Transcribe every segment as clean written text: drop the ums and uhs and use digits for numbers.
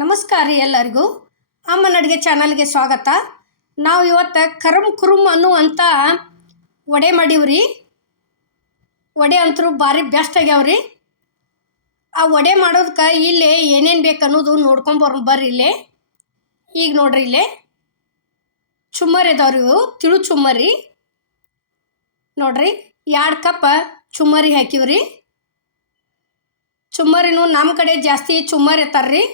ನಮಸ್ಕಾರ ರೀ ಎಲ್ಲರಿಗೂ. ಅಮ್ಮನ ಅಡುಗೆ ಚಾನಲ್ಗೆ ಸ್ವಾಗತ. ನಾವು ಇವತ್ತು ಕರಮ್ ಕುರುಮ್ ಅನ್ನುವಂಥ ವಡೆ ಮಾಡೀವ್ರಿ. ವಡೆ ಅಂತೂ ಭಾರಿ ಬೆಸ್ಟ್ ಆಗ್ಯಾವ್ರಿ. ಆ ವಡೆ ಮಾಡೋದಕ್ಕೆ ಇಲ್ಲೇ ಏನೇನು ಬೇಕು ಅನ್ನೋದು ನೋಡ್ಕೊಂಬರ್ ಬರ್ರಿ. ಇಲ್ಲೇ ಈಗ ನೋಡ್ರಿ, ಇಲ್ಲೇ ಚುಮ್ಮರಿ ಅದಾವ್ರಿ. ಇವು ತಿಳು ಚುಮ್ಮರಿ ನೋಡ್ರಿ. 2 ಕಪ್ ಚುಮ್ಮರಿ ಹಾಕಿವ್ರಿ. ಚುಮ್ಮರಿನೂ ನಮ್ಮ ಕಡೆ ಜಾಸ್ತಿ ಚುಮ್ಮರಿ ಎತ್ತಾರ್ರಿ.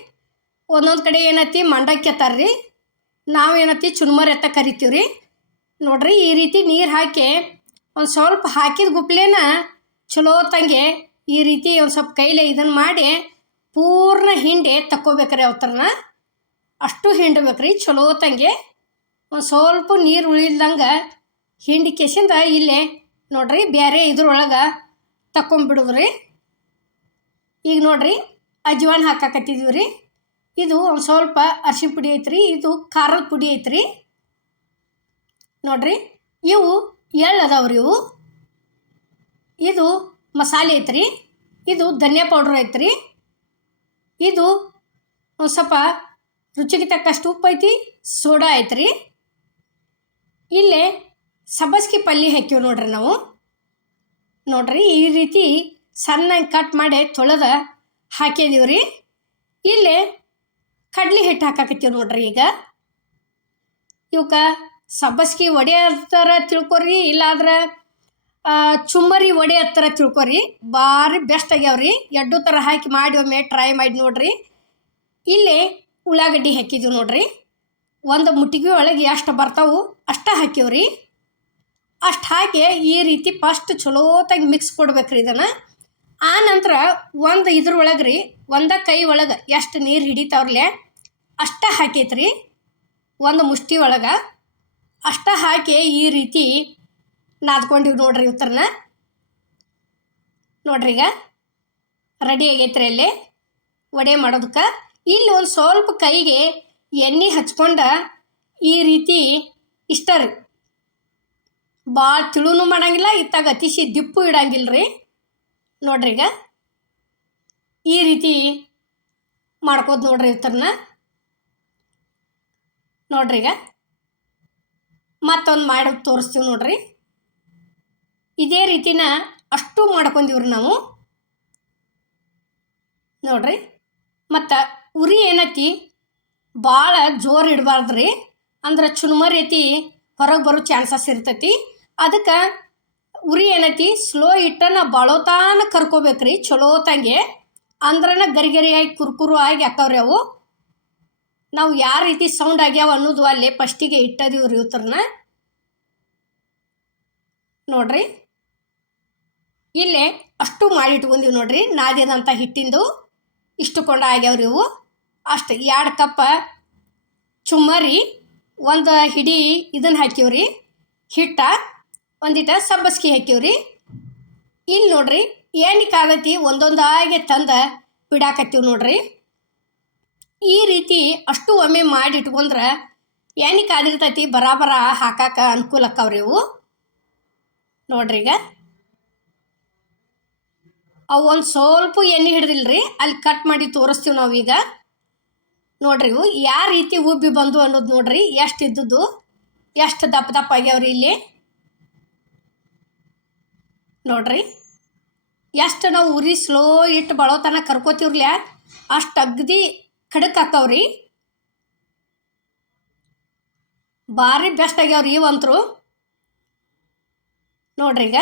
ಒಂದೊಂದು ಕಡೆ ಏನೈತಿ ಮಂಡಕ್ಕಿ ಎತ್ತಾರ್ರಿ. ನಾವು ಏನೈತಿ ಚುನ್ಮರಿ ಎತ್ತ ಕರಿತೀವ್ರಿ. ನೋಡ್ರಿ, ಈ ರೀತಿ ನೀರು ಹಾಕಿ ಒಂದು ಸ್ವಲ್ಪ ಹಾಕಿದ ಗುಪ್ಲೇನ ಚಲೋ ತಂಗೆ ಈ ರೀತಿ ಒಂದು ಸ್ವಲ್ಪ ಕೈಲೇ ಇದನ್ನು ಮಾಡಿ ಪೂರ್ಣ ಹಿಂಡೆ ತಕ್ಕೋಬೇಕ್ರಿ. ಅವತ್ತರನ ಅಷ್ಟು ಹಿಂಡಬೇಕ್ರಿ ಚಲೋ ತಂಗೆ. ಒಂದು ಸ್ವಲ್ಪ ನೀರು ಉಳಿಲ್ದಂಗೆ ಹಿಂಡಿ ಕೆಸಿಂದ ಇಲ್ಲೇ ನೋಡ್ರಿ ಬೇರೆ ಇದ್ರೊಳಗೆ ತಕ್ಕೊಂಬಿಡುದ್ರಿ. ಈಗ ನೋಡ್ರಿ, ಅಜ್ವಾನ್ ಹಾಕಾಕತ್ತಿದ್ದೀವಿ ರೀ. ಇದು ಒಂದು ಸ್ವಲ್ಪ ಅರಿಶಿನ ಪುಡಿ ಐತ್ರಿ. ಇದು ಖಾರದ ಪುಡಿ ಐತ್ರಿ. ನೋಡ್ರಿ, ಇವು ಎಳ್ಳು ಅದಾವ್ರಿ. ಇದು ಮಸಾಲೆ ಐತ್ರಿ. ಇದು ಧನಿಯಾ ಪೌಡ್ರ್ ಐತ್ರಿ. ಇದು ಒಂದು ಸ್ವಲ್ಪ ರುಚಿಗೆ ತಕ್ಕಷ್ಟು ಉಪ್ಪು ಐತಿ. ಸೋಡಾ ಐತ್ರಿ. ಇಲ್ಲೇ ಸಬ್ಬಸ್ಗೆ ಪಲ್ಯ ಹಾಕಿವಿ ನೋಡ್ರಿ ನಾವು. ನೋಡ್ರಿ, ಈ ರೀತಿ ಸಣ್ಣಗೆ ಕಟ್ ಮಾಡಿ ತೊಳೆದ ಹಾಕಿದೀವ್ರಿ. ಇಲ್ಲೇ ಕಡ್ಲಿ ಹಿಟ್ಟು ಹಾಕಾಕತ್ತೀವಿ ನೋಡ್ರಿ. ಈಗ ಇವಕ್ಕೆ ಸಬ್ಬಸ್ಗೆ ವಡೆ ಹತ್ತರ ತಿಳ್ಕೊರಿ, ಇಲ್ಲಾದ್ರೆ ಚುಮ್ಮರಿ ವಡೆ ಹತ್ತರ ತಿಳ್ಕೊರಿ. ಭಾರಿ ಬೆಸ್ಟ್ ಆಗ್ಯಾವ್ರಿ. ಎರಡು ಥರ ಹಾಕಿ ಮಾಡಿ ಒಮ್ಮೆ ಟ್ರೈ ಮಾಡಿ ನೋಡ್ರಿ. ಇಲ್ಲೇ ಉಳ್ಳಾಗಡ್ಡಿ ಹಾಕಿದ್ದೀವಿ ನೋಡ್ರಿ. ಒಂದು ಮುಟ್ಟಿಗೆ ಒಳಗೆ ಎಷ್ಟು ಬರ್ತಾವು ಅಷ್ಟು ಹಾಕಿವ್ರಿ. ಅಷ್ಟು ಹಾಕಿ ಈ ರೀತಿ ಫಸ್ಟ್ ಚಲೋತಾಗಿ ಮಿಕ್ಸ್ ಕೊಡ್ಬೇಕ್ರಿ ಇದನ್ನು. ಆ ನಂತರ ಒಂದು ಇದ್ರೊಳಗೆ ರೀ, ಒಂದು ಕೈ ಒಳಗೆ ಎಷ್ಟು ನೀರು ಹಿಡಿತಾವ್ರಲ್ಲೇ ಅಷ್ಟ ಹಾಕೈತ್ರಿ. ಒಂದು ಮುಷ್ಟಿ ಒಳಗೆ ಅಷ್ಟ ಹಾಕಿ ಈ ರೀತಿ ನಾದ್ಕೊಂಡಿವಿ ನೋಡ್ರಿ. ಉತ್ತರನ ನೋಡ್ರಿ, ಈಗ ರೆಡಿ ಆಗೈತ್ರಿ ಅಲ್ಲೇ ವಡೆ ಮಾಡೋದಕ್ಕೆ. ಇಲ್ಲಿ ಒಂದು ಸ್ವಲ್ಪ ಕೈಗೆ ಎಣ್ಣೆ ಹಚ್ಕೊಂಡ ಈ ರೀತಿ ಇಷ್ಟ ರೀ. ಭಾಳ ತಿಳುನು ಮಾಡಂಗಿಲ್ಲ, ಇತ್ತಾಗ ಅತಿಶಿ ದಿಪ್ಪು ಇಡಂಗಿಲ್ಲ ರೀ. ನೋಡ್ರಿ, ಈಗ ಈ ರೀತಿ ಮಾಡ್ಕೋದು ನೋಡ್ರಿ. ಉತ್ತರನ ನೋಡ್ರಿ, ಈಗ ಮತ್ತೊಂದು ಮಾಡಿ ತೋರಿಸ್ತೀವಿ ನೋಡ್ರಿ. ಇದೇ ರೀತಿನ ಅಷ್ಟು ಮಾಡ್ಕೊಂಡಿವ್ರಿ ನಾವು. ನೋಡ್ರಿ, ಮತ್ತು ಉರಿ ಏನೈತಿ ಭಾಳ ಜೋರು ಇಡಬಾರ್ದ್ರಿ. ಅಂದ್ರೆ ಚುನ್ಮರಿ ಐತಿ ಹೊರಗೆ ಬರೋ ಚಾನ್ಸಸ್ ಇರ್ತೈತಿ. ಅದಕ್ಕೆ ಉರಿ ಏನೈತಿ ಸ್ಲೋ ಇಟ್ಟನ ಬಳೋತಾನ ಕರ್ಕೋಬೇಕ್ರಿ ಚಲೋತಂಗೆ. ಅಂದ್ರನ ಗರಿಗರಿಯಾಗಿ ಕುರ್ಕುರು ಆಗಿ ಹಾಕವ್ರಿ ಅವು. ನಾವು ಯಾವ ರೀತಿ ಸೌಂಡ್ ಆಗ್ಯಾವ ಅನ್ನೋದು ಅಲ್ಲೇ ಫಸ್ಟಿಗೆ ಇಟ್ಟದೀವ್ರಿ. ಉತ್ತರನ ನೋಡ್ರಿ, ಇಲ್ಲೇ ಅಷ್ಟು ಮಾಡಿ ಇಟ್ಕೊಂಡೀವಿ ನೋಡ್ರಿ. ನಾದ್ಯದಂಥ ಹಿಟ್ಟಿಂದು ಇಷ್ಟು ಕೊಂಡ ಆಗ್ಯಾವ್ರಿ ಇವು. ಅಷ್ಟು 2 ಕಪ್ ಚುಮ್ಮರಿ, ಒಂದು ಹಿಡಿ ಇದನ್ನು ಹಾಕಿವ್ರಿ ಹಿಟ್ಟ, ಒಂದಿಟ ಸಬ್ಬಸ್ಗೆ ಹಾಕಿವ್ರಿ. ಇಲ್ಲಿ ನೋಡ್ರಿ, ಎಣ್ಣೆ ಕಾದತಿ ಒಂದೊಂದಾಗೆ ತಂದು ಬಿಡಾಕತ್ತೀವಿ ನೋಡ್ರಿ. ಈ ರೀತಿ ಅಷ್ಟು ಒಮ್ಮೆ ಮಾಡಿ ಇಟ್ಕೊಂಡ್ರೆ ಎಣ್ಣೆ ಕಾದಿರ್ತೈತಿ, ಬರಾಬರ ಹಾಕಾಕ ಅನುಕೂಲ ಆಕ್ಕವ್ರಿ ಇವು. ನೋಡ್ರಿ, ಈಗ ಅವು ಒಂದು ಸ್ವಲ್ಪ ಎಣ್ಣೆ ಹಿಡ್ದಿಲ್ರಿ, ಅಲ್ಲಿ ಕಟ್ ಮಾಡಿ ತೋರಿಸ್ತೀವಿ ನಾವೀಗ. ನೋಡ್ರಿ, ಇವು ಯಾವ ರೀತಿ ಉಬ್ಬಿ ಬಂದು ಅನ್ನೋದು ನೋಡ್ರಿ. ಎಷ್ಟು ಇದ್ದದ್ದು ಎಷ್ಟು ದಪ್ಪ ದಪ್ಪ ಆಗ್ಯಾವ್ರಿ. ಇಲ್ಲಿ ನೋಡ್ರಿ, ಎಷ್ಟು ನಾವು ಉರಿ ಸ್ಲೋ ಇಟ್ಟು ಬಳೋತನ ಕರ್ಕೋತೀವ್ರಲ್ಲ ಅಷ್ಟು ಅಗ್ದಿ ಖಡಕ್ ಹಾಕವ್ರಿ. ಭಾರಿ ಬೆಸ್ಟ್ ಆಗ್ಯಾವ್ರಿ ಇವಂತರು. ನೋಡ್ರಿ, ಈಗ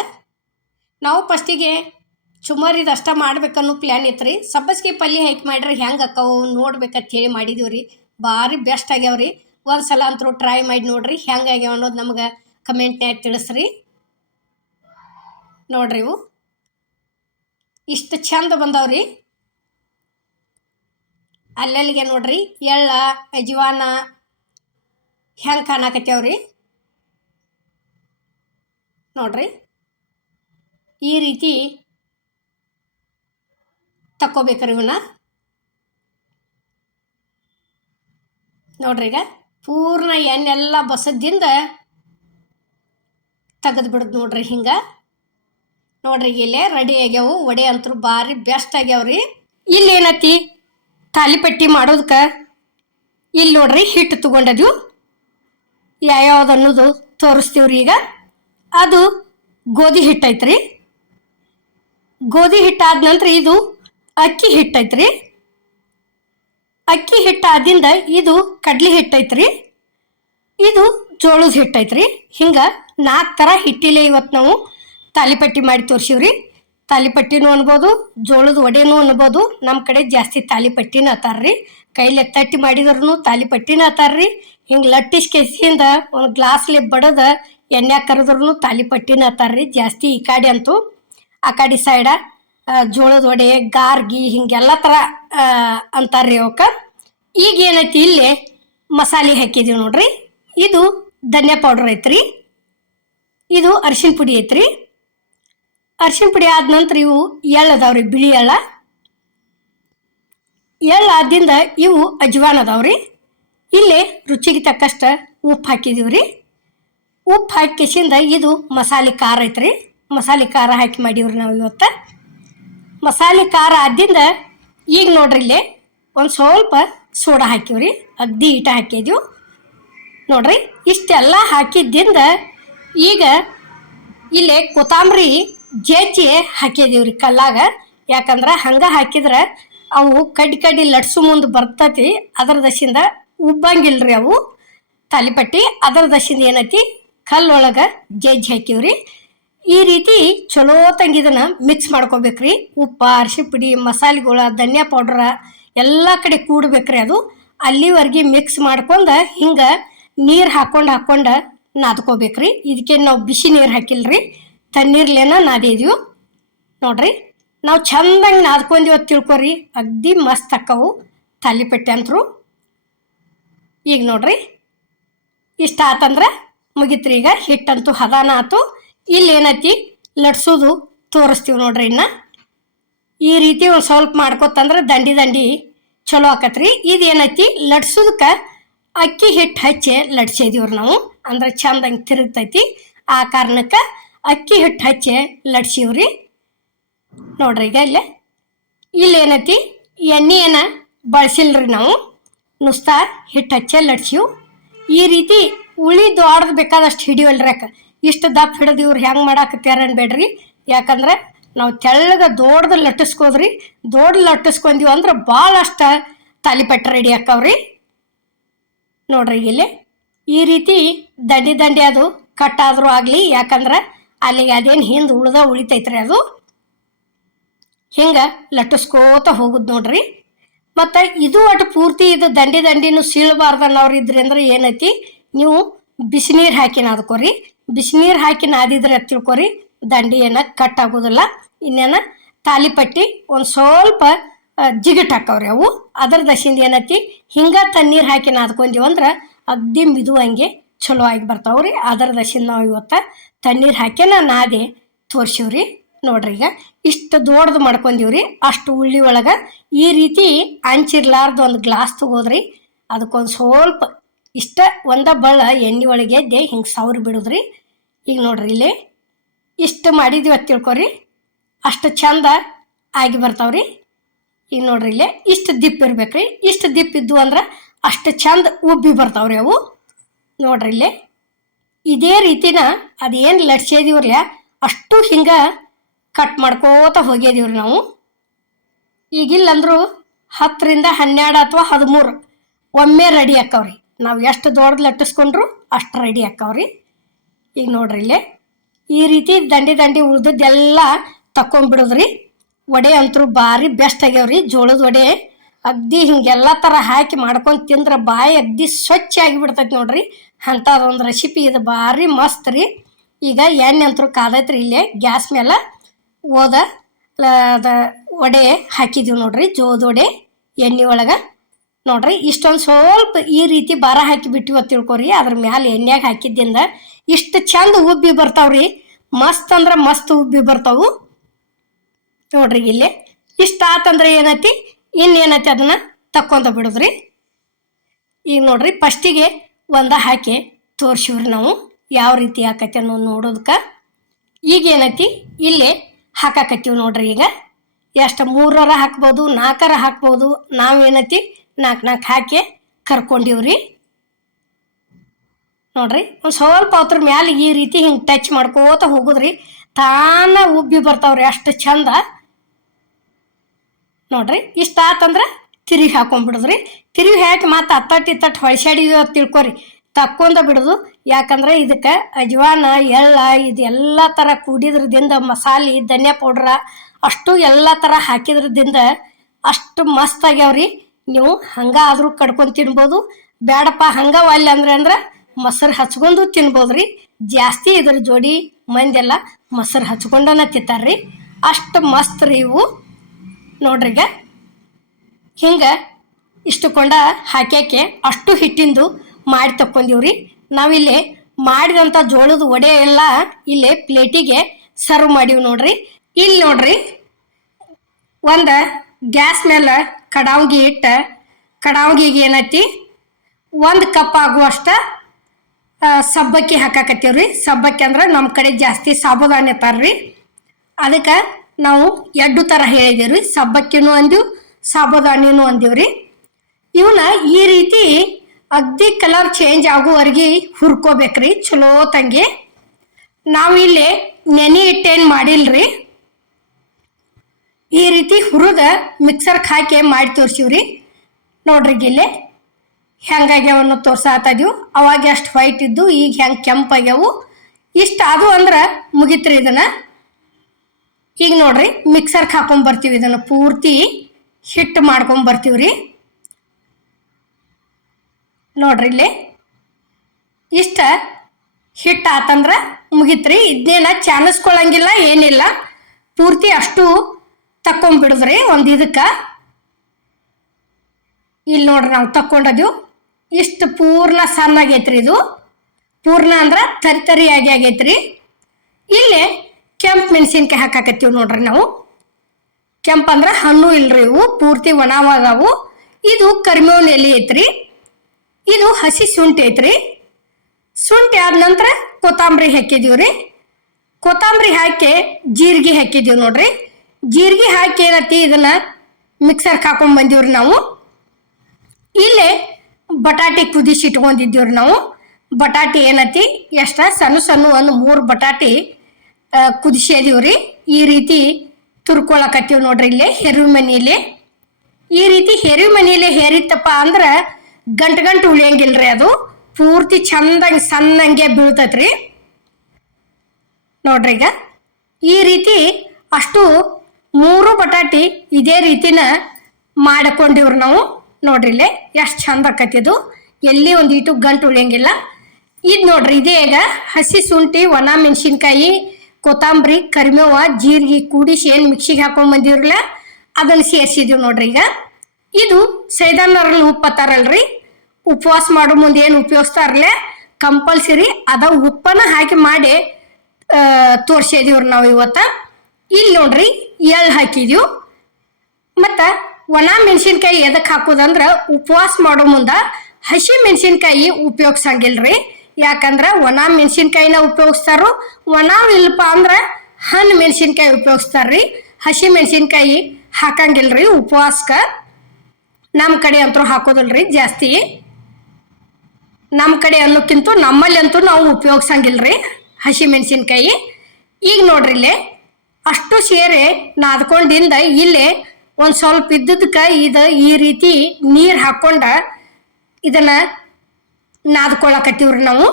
ನಾವು ಫಸ್ಟಿಗೆ ಚುಮ್ಮರಿದು ಅಷ್ಟ ಮಾಡ್ಬೇಕನ್ನೋ ಪ್ಲ್ಯಾನ್ ಇತ್ತು. ಸಬ್ಬಸ್ಗೆ ಪಲ್ಯ ಹಾಕಿ ಮಾಡ್ರೆ ಹೆಂಗೆ ಅಕ್ಕವು ನೋಡ್ಬೇಕಂತ ಹೇಳಿ ಮಾಡಿದೀವಿ ರೀ. ಭಾರಿ ಬೆಸ್ಟ್ ಆಗ್ಯಾವ್ರಿ. ಒಂದು ಸಲ ಅಂತರೂ ಟ್ರೈ ಮಾಡಿ ನೋಡ್ರಿ, ಹೆಂಗೆ ಆಗ್ಯಾವ ಅನ್ನೋದು ನಮ್ಗೆ ಕಮೆಂಟ್ನ್ಯಾಗ ತಿಳಿಸ್ರಿ. ನೋಡ್ರಿ, ಇವು ಇಷ್ಟು ಚಂದ ಬಂದವ್ರಿ. ಅಲ್ಲಲ್ಲಿಗೆ ನೋಡ್ರಿ ಎಳ್ಳ ಅಜ್ವಾನ ಹೆಂಗೆ ಕಾಣಕತ್ತೇವ್ರಿ. ನೋಡ್ರಿ, ಈ ರೀತಿ ತಕ್ಕೋಬೇಕ್ರಿ ಇವನ್ನ. ನೋಡ್ರಿ, ಈಗ ಪೂರ್ಣ ಎಣ್ಣೆಲ್ಲ ಬಸದಿಂದ ತೆಗೆದು ಬಿಡೋದು ನೋಡ್ರಿ. ಹಿಂಗೆ ನೋಡ್ರಿ, ಇಲ್ಲೇ ರೆಡಿ ಆಗ್ಯಾವು ವಡೆ ಅಂತೂ ಭಾರಿ ಬೆಸ್ಟ್ ಆಗ್ಯಾವ್ರಿ. ಇಲ್ಲೇನತಿ ತಾಲಿಪಟ್ಟಿ ಮಾಡೋದಕ್ಕೆ ಇಲ್ಲಿ ನೋಡ್ರಿ ಹಿಟ್ಟು ತಗೊಂಡದ್ವು ಯಾವ್ಯಾವ್ದು ಅನ್ನೋದು ತೋರಿಸ್ತೀವ್ರಿ. ಈಗ ಅದು ಗೋಧಿ ಹಿಟ್ಟು ಐತ್ರಿ. ಗೋಧಿ ಹಿಟ್ಟಾದ ನಂತರ ಇದು ಅಕ್ಕಿ ಹಿಟ್ಟು ಐತ್ರಿ. ಅಕ್ಕಿ ಹಿಟ್ಟಾದಿಂದ ಇದು ಕಡ್ಲಿ ಹಿಟ್ಟು ಐತ್ರಿ. ಇದು ಜೋಳದ ಹಿಟ್ಟು ಐತ್ರಿ. ಹಿಂಗೆ 4 ಥರ ಹಿಟ್ಟಿಲೆ ಇವತ್ತು ನಾವು ತಾಲಿಪಟ್ಟಿ ಮಾಡಿ ತೋರಿಸಿವ್ರಿ. ತಾಲಿಪಟ್ಟಿನೂ ಅನ್ಬೋದು, ಜೋಳದ ವಡೆನೂ ಅನ್ಬೋದು. ನಮ್ಮ ಕಡೆ ಜಾಸ್ತಿ ತಾಲಿಪಟ್ಟಿನ ಅತ್ತಾರ್ರಿ. ಕೈಲೆ ತಟ್ಟಿ ಮಾಡಿದ್ರೂ ತಾಲಿಪಟ್ಟಿನ ಅತ್ತಾರ್ರಿ. ಹಿಂಗೆ ಲಟ್ಟಿಸ್ ಕೆಸಿಯಿಂದ ಒಂದು ಗ್ಲಾಸ್ಲೆ ಬಡದ ಎಣ್ಣೆ ಕರೆದ್ರೂ ತಾಲಿಪಟ್ಟಿನ ಅತ್ತಾರ್ರಿ ಜಾಸ್ತಿ. ಈ ಕಡೆ ಅಂತೂ ಆ ಕಡೆ ಸೈಡ ಜೋಳದ ವಡೆ, ಗಾರ್ಗಿ ಹಿಂಗೆಲ್ಲ ಥರ ಅಂತಾರ್ರಿ ಅವಕ್ಕೆ. ಈಗ ಏನೈತಿ ಇಲ್ಲಿ ಮಸಾಲೆ ಹಾಕಿದೀವಿ ನೋಡ್ರಿ. ಇದು ಧನಿಯಾ ಪೌಡ್ರ್ ಐತ್ರಿ. ಇದು ಅರಿಶಿನ ಪುಡಿ ಐತ್ರಿ. ಅರಿಶಿನ ಪುಡಿ ಆದ ನಂತರ ಇವು ಎಳ್ಳು ಅದಾವ್ರಿ, ಬಿಳಿ ಎಳ್ಳು. ಎಳ್ಳು ಆದಿಂದ ಇವು ಅಜ್ವಾನ್ ಅದಾವ್ರಿ. ಇಲ್ಲಿ ರುಚಿಗೆ ತಕ್ಕಷ್ಟು ಉಪ್ಪು ಹಾಕಿದೀವ್ರಿ. ಉಪ್ಪು ಹಾಕಿ ಕೆಸಿಂದ ಇದು ಮಸಾಲೆ ಖಾರ ಐತ್ರಿ. ಮಸಾಲೆ ಖಾರ ಹಾಕಿ ಮಾಡೀವ್ರಿ ನಾವು ಇವತ್ತು. ಮಸಾಲೆ ಖಾರ ಆದಿಂದ ಈಗ ನೋಡ್ರಿ ಇಲ್ಲಿ ಒಂದು ಸ್ವಲ್ಪ ಸೋಡಾ ಹಾಕಿವ್ರಿ. ಅಗ್ದಿ ಈಟ ಹಾಕಿದ್ವು ನೋಡ್ರಿ. ಇಷ್ಟೆಲ್ಲ ಹಾಕಿದ್ದಿಂದ ಈಗ ಇಲ್ಲೇ ಕೊತ್ತಂಬರಿ ಜಜ್ಜಿ ಹಾಕಿದೀವ್ರಿ ಕಲ್ಲಾಗ. ಯಾಕಂದ್ರೆ ಹಂಗೆ ಹಾಕಿದ್ರೆ ಅವು ಕಡ್ಡಿ ಲಟ್ಸು ಮುಂದೆ ಬರ್ತತಿ. ಅದರ ದಶಿಂದ ಉಬ್ಬಂಗಿಲ್ರಿ ಅವು ತಾಲಿಪಟ್ಟಿ. ಅದರ ದಶಿಂದ ಏನೈತಿ ಕಲ್ಲೊಳಗೆ ಜಜ್ಜಿ ಹಾಕಿವ್ರಿ. ಈ ರೀತಿ ಚಲೋ ತಂಗಿದನ್ನ ಮಿಕ್ಸ್ ಮಾಡ್ಕೋಬೇಕ್ರಿ. ಉಪ್ಪು, ಅರಿಶಿನ ಪುಡಿ, ಮಸಾಲೆಗಳ, ಧನಿಯಾ ಪೌಡ್ರ ಎಲ್ಲ ಕಡೆ ಕೂಡ್ಬೇಕ್ರಿ. ಅದು ಅಲ್ಲಿವರೆಗೆ ಮಿಕ್ಸ್ ಮಾಡ್ಕೊಂಡು ಹಿಂಗೆ ನೀರು ಹಾಕೊಂಡು ನಾದ್ಕೋಬೇಕ್ರಿ. ಇದಕ್ಕೆ ನಾವು ಬಿಸಿ ನೀರು ಹಾಕಿಲ್ರಿ, ತಣ್ಣೀರ್ಲೇನ ನಾದಿದ್ವು ನೋಡ್ರಿ. ನಾವು ಚಂದಂಗೆ ನಾದ್ಕೊಂಡ್ವಿ ಅಂತ ತಿಳ್ಕೊರಿ, ಅಗ್ದಿ ಮಸ್ತ್ ಅಕ್ಕವು ತಾಲಿಪಟ್ಟಿ ಅಂತರು. ಈಗ ನೋಡ್ರಿ ಇಷ್ಟ ಆತಂದ್ರೆ ಮುಗಿತ್ರಿ. ಈಗ ಹಿಟ್ಟಂತೂ ಹದಾನ ಆತು. ಇಲ್ಲಿ ಏನೈತಿ ಲಟ್ಸೋದು ತೋರಿಸ್ತೀವಿ ನೋಡ್ರಿ. ಇನ್ನು ಈ ರೀತಿ ಒಂದು ಸ್ವಲ್ಪ ಮಾಡ್ಕೊತಂದ್ರೆ ದಂಡಿ ಚಲೋ ಆಕತ್ರಿ. ಇದೇನೈತಿ ಲಟ್ಸೋದಕ್ಕೆ ಅಕ್ಕಿ ಹಿಟ್ಟು ಹಚ್ಚಿ ಲಟ್ಸಿದೀವ್ರಿ ನಾವು. ಅಂದ್ರೆ ಚಂದಂಗೆ ತಿರುಗ್ತೈತಿ. ಆ ಕಾರಣಕ್ಕೆ ಅಕ್ಕಿ ಹಿಟ್ಟು ಹಚ್ಚಿ ಲಟ್ಸಿವ್ರಿ ನೋಡ್ರಿ. ಈಗ ಇಲ್ಲೇನೈತಿ ಎಣ್ಣೆಯನ್ನ ಬಳಸಿಲ್ರಿ ನಾವು, ನುಸ್ತಾ ಹಿಟ್ಟು ಹಚ್ಚಿ ಲಟ್ಸಿವು. ಈ ರೀತಿ ಉಳಿದು ಆಡ್ದು ಬೇಕಾದಷ್ಟು ಹಿಡಿವಲ್ರಿ. ಯಾಕೆ ಇಷ್ಟು ದಪ್ಪ ಹಿಡಿದು ಇವ್ರು ಹೆಂಗೆ ಮಾಡಾಕತ್ಯಾರ ಅನ್ಬೇಡ್ರಿ. ಯಾಕಂದ್ರೆ ನಾವು ತೆಳ್ಳಗೆ ದೊಡ್ಡದು ಲಟ್ಟಿಸ್ಕೋದ್ರಿ. ದೊಡ್ಡ ಲಟ್ಟಿಸ್ಕೊಂತೀವಿ ಅಂದ್ರೆ ಭಾಳಷ್ಟು ತಾಲಿಪಟ್ಟಿ ರೆಡಿ ಆಕ್ಕವ್ರಿ ನೋಡ್ರಿ. ಇಲ್ಲಿ ಈ ರೀತಿ ದಂಡಿ ಅದು ಕಟ್ಟಾದರೂ ಆಗಲಿ, ಯಾಕಂದ್ರೆ ಅಲ್ಲಿಗೆ ಅದೇನು ಹಿಂದೆ ಉಳಿತೈತ್ರಿ. ಅದು ಹಿಂಗೆ ಲಟ್ಟಿಸ್ಕೋತ ಹೋಗುದು ನೋಡ್ರಿ. ಮತ್ತು ಇದು ಒಟ್ಟು ಪೂರ್ತಿ ಇದು ದಂಡಿನೂ ಸೀಳಬಾರ್ದನ್ನವ್ರು ಇದ್ರಿ ಅಂದ್ರೆ ಏನೈತಿ, ನೀವು ಬಿಸಿನೀರು ಹಾಕಿ ನಾದ್ಕೋರಿ. ಬಿಸಿನೀರು ಹಾಕಿ ನಾದಿದ್ರೆ ತಿಳ್ಕೊರಿ ದಂಡಿ ಕಟ್ ಆಗೋದಿಲ್ಲ. ಇನ್ನೇನು ತಾಲಿಪಟ್ಟಿ ಒಂದು ಸ್ವಲ್ಪ ಜಿಗಟ್ ಹಾಕವ್ರಿ ಅವು. ಅದರ ದಶಿಂದ ಏನೈತಿ ಹಿಂಗೆ ತಣ್ಣೀರು ಹಾಕಿ ನಾದ್ಕೊಂತೀವಿ ಅಂದ್ರೆ ಅಗ್ದಿ ಮಿದುವಂಗೆ ಚಲೋ ಆಗಿ ಬರ್ತಾವ್ರಿ. ಅದರ ದಶಿಂದ ನಾವು ಇವತ್ತು ತಣ್ಣೀರು ಹಾಕಿ ನಾದಿ ತೋರಿಸಿವ್ರಿ ನೋಡ್ರಿ. ಈಗ ಇಷ್ಟು ದೊಡ್ಡದು ಮಾಡ್ಕೊಂಡೀವ್ರಿ. ಅಷ್ಟು ಉಳ್ಳಿ ಒಳಗೆ ಈ ರೀತಿ ಅಂಚಿರ್ಲಾರ್ದು ಒಂದು ಗ್ಲಾಸ್ ತಗೋದ್ರಿ. ಅದಕ್ಕೊಂದು ಸ್ವಲ್ಪ ಇಷ್ಟ ಒಂದ ಬಳ್ಳ ಎಣ್ಣೆ ಒಳಗೆ ಎದ್ದೆ ಹಿಂಗೆ ಸವ್ರಿ ಬಿಡುದ್ರಿ. ಈಗ ನೋಡ್ರಿ ಇಲ್ಲಿ ಇಷ್ಟು ಮಾಡಿದ್ವಿ ಅಂತ ತಿಳ್ಕೊರಿ, ಅಷ್ಟು ಚಂದ ಆಗಿ ಬರ್ತಾವ್ರಿ. ಈಗ ನೋಡ್ರಿ ಇಲ್ಲೇ ಇಷ್ಟು ದಿಪ್ಪ ಇರ್ಬೇಕ್ರಿ. ಇಷ್ಟು ದಿಪ್ಪ ಇದ್ದು ಅಂದ್ರೆ ಅಷ್ಟು ಚಂದ ಉಬ್ಬಿ ಬರ್ತಾವ್ರಿ ಅವು ನೋಡ್ರಿ. ಇಲ್ಲೇ ಇದೇ ರೀತಿನ ಅದೇನು ಲಟ್ಸಿದೀವ್ರಲ್ಲ ಅಷ್ಟು ಹಿಂಗೆ ಕಟ್ ಮಾಡ್ಕೋತ ಹೋಗ್ಯದೀವ್ರಿ ನಾವು. ಈಗಿಲ್ಲಂದ್ರು 10ರಿಂದ 12 ಅಥವಾ 13 ಒಮ್ಮೆ ರೆಡಿ ಆಕ್ಕವ್ರಿ. ನಾವು ಎಷ್ಟು ದೊಡ್ಡದು ಲಟ್ಟಿಸ್ಕೊಂಡ್ರು ಅಷ್ಟು ರೆಡಿ ಆಕ್ಕವ್ರಿ. ಈಗ ನೋಡ್ರಿ ಇಲ್ಲೇ ಈ ರೀತಿ ದಂಡಿ ಉಳ್ದದ್ದೆಲ್ಲ ತಕೊಂಡ್ಬಿಡುದ್ರಿ. ವಡೆ ಅಂತೂ ಭಾರಿ ಬೆಸ್ಟ್ ಆಗ್ಯಾವ್ರಿ. ಜೋಳದ ವಡೆ ಅಗ್ದಿ ಹಿಂಗೆಲ್ಲ ಥರ ಹಾಕಿ ಮಾಡ್ಕೊಂಡು ತಿಂದ್ರೆ ಬಾಯಿ ಅಗ್ದಿ ಸ್ವಚ್ಛ ಆಗಿಬಿಡ್ತೈತಿ ನೋಡ್ರಿ. ಅಂಥದ್ದೊಂದು ರೆಸಿಪಿ ಇದು ಭಾರಿ ಮಸ್ತ್ ರೀ. ಈಗ ಎಣ್ಣೆ ಅಂತೂ ಕಾದೈತ್ರಿ. ಇಲ್ಲೇ ಗ್ಯಾಸ್ ಮೇಲೆ ವಡೆ ಹಾಕಿದೀವಿ ನೋಡ್ರಿ. ಜೋಳದ ವಡೆ ಎಣ್ಣೆ ಒಳಗೆ ನೋಡ್ರಿ. ಇಷ್ಟೊಂದು ಸ್ವಲ್ಪ ಈ ರೀತಿ ಬಾರ ಹಾಕಿ ಬಿಟ್ಟಿವ ತಿಳ್ಕೊರಿ. ಅದ್ರ ಮ್ಯಾಲೆ ಎಣ್ಣೆಗೆ ಹಾಕಿದ್ದಿಂದ ಇಷ್ಟು ಚಂದ ಉಬ್ಬಿ ಬರ್ತಾವ್ರಿ. ಮಸ್ತ್ ಅಂದ್ರೆ ಮಸ್ತ್ ಉಬ್ಬಿ ಬರ್ತಾವು ನೋಡ್ರಿ. ಇಲ್ಲಿ ಇಷ್ಟ ಆತಂದ್ರೆ ಏನೈತಿ ಇನ್ನೇನೈತಿ ಅದನ್ನ ತಕ್ಕೊಂತ ಬಿಡುದ್ರಿ. ಈಗ ನೋಡ್ರಿ ಫಸ್ಟಿಗೆ ಒಂದ ಹಾಕಿ ತೋರಿಸಿವ್ರಿ ನಾವು ಯಾವ ರೀತಿ ಹಾಕೈತಿ ಅನ್ನೋದು ನೋಡೋದಕ್ಕೆ. ಈಗ ಏನೈತಿ ಇಲ್ಲೇ ಹಾಕಾಕತ್ತೀವಿ ನೋಡ್ರಿ. ಈಗ ಎಷ್ಟು 3 ಹಾಕ್ಬೋದು, 4 ಹಾಕ್ಬೋದು. ನಾವೇನೈತಿ 4 ಹಾಕಿ ಕರ್ಕೊಂಡಿವ್ರಿ. ನೋಡ್ರಿ ಒಂದು ಸ್ವಲ್ಪ ಅದ್ರ ಮ್ಯಾಲೆ ಈ ರೀತಿ ಹಿಂಗೆ ಟಚ್ ಮಾಡ್ಕೋತ ಹೋಗುದ್ರಿ, ತಾನ ಉಬ್ಬಿ ಬರ್ತಾವ್ರಿ ಅಷ್ಟು ಚಂದ. ನೋಡ್ರಿ ಇಷ್ಟ ಆತಂದ್ರೆ ತಿರುಗಿ ಹಾಕೊಂಡ್ಬಿಡುದ್ರಿ. ತಿರುಗಿ ಹಾಕಿ ಮತ್ತೆ ಅತ್ತಟ್ಟು ಹೊಳ್ಸಾಡಿದ್ವಿ ಅಂತ ತಿಳ್ಕೊರಿ, ತಕ್ಕೊಂಡ ಬಿಡೋದು. ಯಾಕಂದ್ರೆ ಇದಕ್ಕೆ ಅಜ್ವಾನ, ಎಳ್ಳ ಇದೆಲ್ಲ ಥರ ಕೂಡಿದ್ರದಿಂದ, ಮಸಾಲೆ, ಧನಿಯಾ ಪೌಡ್ರ ಅಷ್ಟು ಎಲ್ಲ ಥರ ಹಾಕಿದ್ರದಿಂದ ಅಷ್ಟು ಮಸ್ತ್ ಆಗ್ಯಾವ್ರಿ. ನೀವು ಹಂಗಾದ್ರೂ ಕಡ್ಕೊಂಡು ತಿನ್ಬೋದು. ಬೇಡಪ್ಪ ಹಂಗ ಒಲ್ಲೆ ಅಂದ್ರೆ ಮೊಸರು ಹಚ್ಕೊಂಡು ತಿನ್ಬೋದ್ರಿ. ಜಾಸ್ತಿ ಇದ್ರ ಜೋಡಿ ಮಂದೆಲ್ಲ ಮೊಸರು ಹಚ್ಕೊಂಡನ ತಿಂತಾರ್ರಿ. ಅಷ್ಟು ಮಸ್ತ್ ರೀ ಇವು. ನೋಡ್ರಿಗ ಹಿಂಗೆ ಇಷ್ಟು ಕೊಂಡ ಹಾಕ್ಯಾಕೆ ಅಷ್ಟು ಹಿಟ್ಟಿಂದು ಮಾಡಿ ತಕ್ಕೊಂಡಿವ್ರಿ. ನಾವಿಲ್ಲಿ ಮಾಡಿದಂಥ ಜೋಳದ ವಡೆ ಎಲ್ಲ ಇಲ್ಲಿ ಪ್ಲೇಟಿಗೆ ಸರ್ವ್ ಮಾಡೀವಿ ನೋಡ್ರಿ. ಇಲ್ಲಿ ನೋಡ್ರಿ ಒಂದು ಗ್ಯಾಸ್ ಮೇಲೆ ಕಡಾವ್ಗಿ ಇಟ್ಟು, ಕಡಾವ್ಗಿಗೆ ಏನೈತಿ 1 ಕಪ್ ಆಗುವಷ್ಟ ಸಬ್ಬಕ್ಕಿ ಹಾಕಾಕತ್ತೀವ್ರಿ. ಸಬ್ಬಕ್ಕಿ ಅಂದ್ರೆ ನಮ್ಮ ಕಡೆ ಜಾಸ್ತಿ ಸಾಬುದಾನಿ ತಾರ್ರಿ. ಅದಕ್ಕೆ ನಾವು 2 ಥರ ಹೇಳಿದೀವ್ರಿ, ಸಬ್ಬಕ್ಕಿನೂ ಅಂದೀವಿ, ಸಾಬುದಾನಿನೂ ಅಂದೀವ್ರಿ. ಇವನ್ನ ಈ ರೀತಿ ಅಗ್ದಿ ಕಲರ್ ಚೇಂಜ್ ಆಗುವವರೆಗೆ ಹುರ್ಕೋಬೇಕ್ರಿ ಚಲೋ ತಂಗಿ. ನಾವಿಲ್ಲಿ ನೆನೆ ಇಟ್ಟೇನು ಮಾಡಿಲ್ರಿ, ಈ ರೀತಿ ಹುರಿದ ಮಿಕ್ಸರ್ಗೆ ಹಾಕಿ ಮಾಡಿ ತೋರಿಸಿವ್ರಿ. ನೋಡ್ರಿ ಗಿಲ್ಲೆ ಹೆಂಗಾಗ್ಯಾವನ್ನು ತೋರ್ಸಾತಿದ್ವು. ಅವಾಗ ಅಷ್ಟು ವೈಟ್ ಇದ್ದು, ಈಗ ಹೆಂಗೆ ಕೆಂಪಾಗ್ಯಾವು. ಇಷ್ಟ ಅದು ಅಂದ್ರೆ ಮುಗಿತ್ರಿ. ಇದನ್ನು ಈಗ ನೋಡ್ರಿ ಮಿಕ್ಸರ್ಗೆ ಹಾಕೊಂಡ್ಬರ್ತೀವಿ. ಇದನ್ನು ಪೂರ್ತಿ ಹಿಟ್ಟು ಮಾಡ್ಕೊಂಬರ್ತೀವ್ರಿ. ನೋಡ್ರಿ ಇಲ್ಲಿ ಇಷ್ಟ ಹಿಟ್ಟು ಆತಂದ್ರೆ ಮುಗಿತ್ರಿ. ಇದನ್ನೇನ ಚಾನಸ್ಕೊಳಂಗಿಲ್ಲ, ಏನಿಲ್ಲ, ಪೂರ್ತಿ ಅಷ್ಟು ತಕ್ಕೊಂಬಿಡುದ್ರಿ ಒಂದು ಇದಕ್ಕೆ. ಇಲ್ಲಿ ನೋಡ್ರಿ ನಾವು ತಕ್ಕೊಂಡದು ಇಷ್ಟು ಪೂರ್ಣ ಸಣ್ಣ ಆಗೈತ್ರಿ. ಇದು ಪೂರ್ಣ ಅಂದ್ರೆ ತರಿಯಾಗಿ ಆಗೈತ್ರಿ. ಇಲ್ಲಿ ಕೆಂಪು ಮೆಣಸಿನ್ಕಾಯಿ ಹಾಕಾಕತ್ತೀವಿ ನೋಡ್ರಿ ನಾವು. ಕೆಂಪು ಅಂದ್ರೆ ಹಣ್ಣು ಇಲ್ರಿ, ಇವು ಪೂರ್ತಿ ಒಣವಾದವು. ಇದು ಕರಿಬೇವಿನ ಎಲೆ ಐತ್ರಿ, ಇದು ಹಸಿ ಶುಂಠಿ ಐತ್ರಿ. ಶುಂಠಿ ಆದ ನಂತರ ಕೊತ್ತಂಬರಿ ಹಾಕಿದೀವ್ರಿ. ಕೊತ್ತಂಬರಿ ಹಾಕಿ ಜೀರಿಗೆ ಹಾಕಿದೀವಿ ನೋಡ್ರಿ. ಜೀರಿಗೆ ಹಾಕಿ ಏನತಿ ಇದನ್ನ ಮಿಕ್ಸರ್ಗೆ ಹಾಕೊಂಡ್ ಬಂದೀವ್ರಿ ನಾವು. ಇಲ್ಲೇ ಬಟಾಟೆ ಕುದಿಸಿ ಇಟ್ಕೊಂಡಿದ್ದೀವ್ರಿ ನಾವು. ಬಟಾಟೆ ಏನತಿ ಎಷ್ಟ ಸಣ್ಣ ಸಣ್ಣ ಒಂದು 3 ಬಟಾಟೆ ಕುದಿಸಿದೀವ್ರಿ. ಈ ರೀತಿ ತುರ್ಕೊಳಕತ್ತೀವಿ ನೋಡ್ರಿ. ಇಲ್ಲೇ ಹೆರಿವಿ ಮನೆಯಲ್ಲಿ ಈ ರೀತಿ ಹೆರಿವಿ ಮನೆಯಲ್ಲಿ ಹೇರಿತ್ತಪ್ಪ ಅಂದ್ರೆ ಗಂಟು ಉಳಿಯಂಗಿಲ್ರಿ. ಅದು ಪೂರ್ತಿ ಚಂದಾಗಿ ಸಣ್ಣಂಗೆ ಬೀಳ್ತೈತ್ರಿ. ನೋಡ್ರಿ ಈಗ ಈ ರೀತಿ ಅಷ್ಟು 3 ಬಟಾಟಿ ಇದೇ ರೀತಿನ ಮಾಡಿಕೊಂಡಿವ್ರಿ ನಾವು. ನೋಡ್ರಿ ಇಲ್ಲೇ ಎಷ್ಟು ಚಂದ ಆಕತಿದು, ಎಲ್ಲಿ ಒಂದು ಇಟ್ಟು ಗಂಟು ಉಳಿಯಂಗಿಲ್ಲ. ಇದು ನೋಡ್ರಿ ಇದೇ ಈಗ ಹಸಿ ಶುಂಠಿ, ಒಣ ಮೆಣಸಿನ್ಕಾಯಿ, ಕೊತ್ತಂಬರಿ, ಕರಿಬೇವ, ಜೀರಿಗೆ ಕೂಡಿಸಿ ಏನು ಮಿಕ್ಸಿಗೆ ಹಾಕೊಂಡ್ ಬಂದಿವ್ರಲ್ಲ ಅದನ್ನು ಸೇರಿಸಿದೀವಿ ನೋಡ್ರಿ. ಈಗ ಇದು ಸೈದಾನರಲ್ಲಿ ಉಪ್ಪತ್ತಾರಲ್ರಿ, ಉಪವಾಸ ಮಾಡೋ ಮುಂದೆ ಏನು ಉಪಯೋಗಿಸ್ತಾರಲ್ಲ ಕಂಪಲ್ಸರಿ ಅದ ಉಪ್ಪನ ಹಾಕಿ ಮಾಡಿ ತೋರಿಸಿದೀವ್ರಿ ನಾವು ಇವತ್ತ. ಇಲ್ಲಿ ನೋಡ್ರಿ ಎಳ್ಳು ಹಾಕಿದೀವಿ. ಮತ್ತು ಒಣ ಮೆಣಸಿನ್ಕಾಯಿ ಎದಕ್ಕೆ ಹಾಕೋದಂದ್ರೆ ಉಪವಾಸ ಮಾಡೋ ಮುಂದೆ ಹಸಿ ಮೆಣಸಿನ್ಕಾಯಿ ಉಪಯೋಗಿಸಂಗಿಲ್ರಿ. ಯಾಕಂದ್ರೆ ಒಣ ಮೆಣಸಿನ್ಕಾಯಿನ ಉಪಯೋಗಿಸ್ತಾರೋ, ಒಣ ಇಲ್ಲಪ್ಪ ಅಂದ್ರೆ ಹಣ್ಣು ಮೆಣಸಿನ್ಕಾಯಿ ಉಪಯೋಗಿಸ್ತಾರ್ರಿ. ಹಸಿ ಮೆಣಸಿನ್ಕಾಯಿ ಹಾಕಂಗಿಲ್ರಿ ಉಪವಾಸಕ್ಕೆ. ನಮ್ಮ ಕಡೆ ಅಂತೂ ಹಾಕೋದಿಲ್ರಿ ಜಾಸ್ತಿ. ನಮ್ಮ ಕಡೆ ಅನ್ನೋಕ್ಕಿಂತ ನಮ್ಮಲ್ಲಿ ಅಂತೂ ನಾವು ಉಪಯೋಗಿಸಂಗಿಲ್ರಿ ಹಸಿ ಮೆಣಸಿನ್ಕಾಯಿ. ಈಗ ನೋಡ್ರಿ ಇಲ್ಲೇ ಅಷ್ಟು ಸೇರಿ ನಾದ್ಕೊಂಡಿಂದ ಇಲ್ಲೇ ಒಂದು ಸ್ವಲ್ಪ ಇದ್ದದಕ್ಕೆ ಇದು ಈ ರೀತಿ ನೀರು ಹಾಕ್ಕೊಂಡ ಇದನ್ನು ನಾದ್ಕೊಳಕತ್ತೀವ್ರಿ ನಾವು.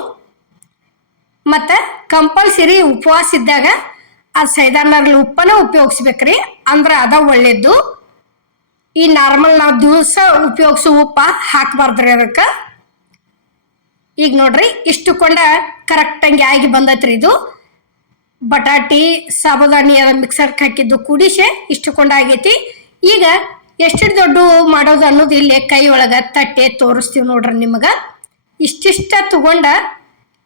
ಮತ್ತು ಕಂಪಲ್ಸರಿ ಉಪವಾಸ ಇದ್ದಾಗ ಅದು ಸೈದಾನಲ್ಲಿ ಉಪ್ಪನ ಉಪಯೋಗಿಸ್ಬೇಕ್ರಿ, ಅಂದ್ರೆ ಅದ ಒಳ್ಳೇದು. ಈ ನಾರ್ಮಲ್ ನಾವು ದಿವಸ ಉಪಯೋಗಿಸೋ ಉಪ್ಪ ಹಾಕಬಾರ್ದ್ರಿ ಅದಕ್ಕೆ. ಈಗ ನೋಡ್ರಿ ಇಷ್ಟು ಕೊಂಡ ಕರೆಕ್ಟಂಗೆ ಆಗಿ ಬಂದೈತ್ರಿ. ಇದು ಬಟಾಟಿ ಸಾಬುದಾನಿ ಮಿಕ್ಸರ್ಗೆ ಹಾಕಿದ್ದು ಕೂಡಿಸಿ ಇಷ್ಟು ಕೊಂಡ ಆಗೈತಿ. ಈಗ ಎಷ್ಟು ದೊಡ್ಡ ಮಾಡೋದು ಅನ್ನೋದು ಇಲ್ಲಿ ಕೈ ಒಳಗೆ ತಟ್ಟೆ ತೋರಿಸ್ತೀವಿ ನೋಡ್ರಿ ನಿಮಗೆ. ಇಷ್ಟಿಷ್ಟ ತಗೊಂಡ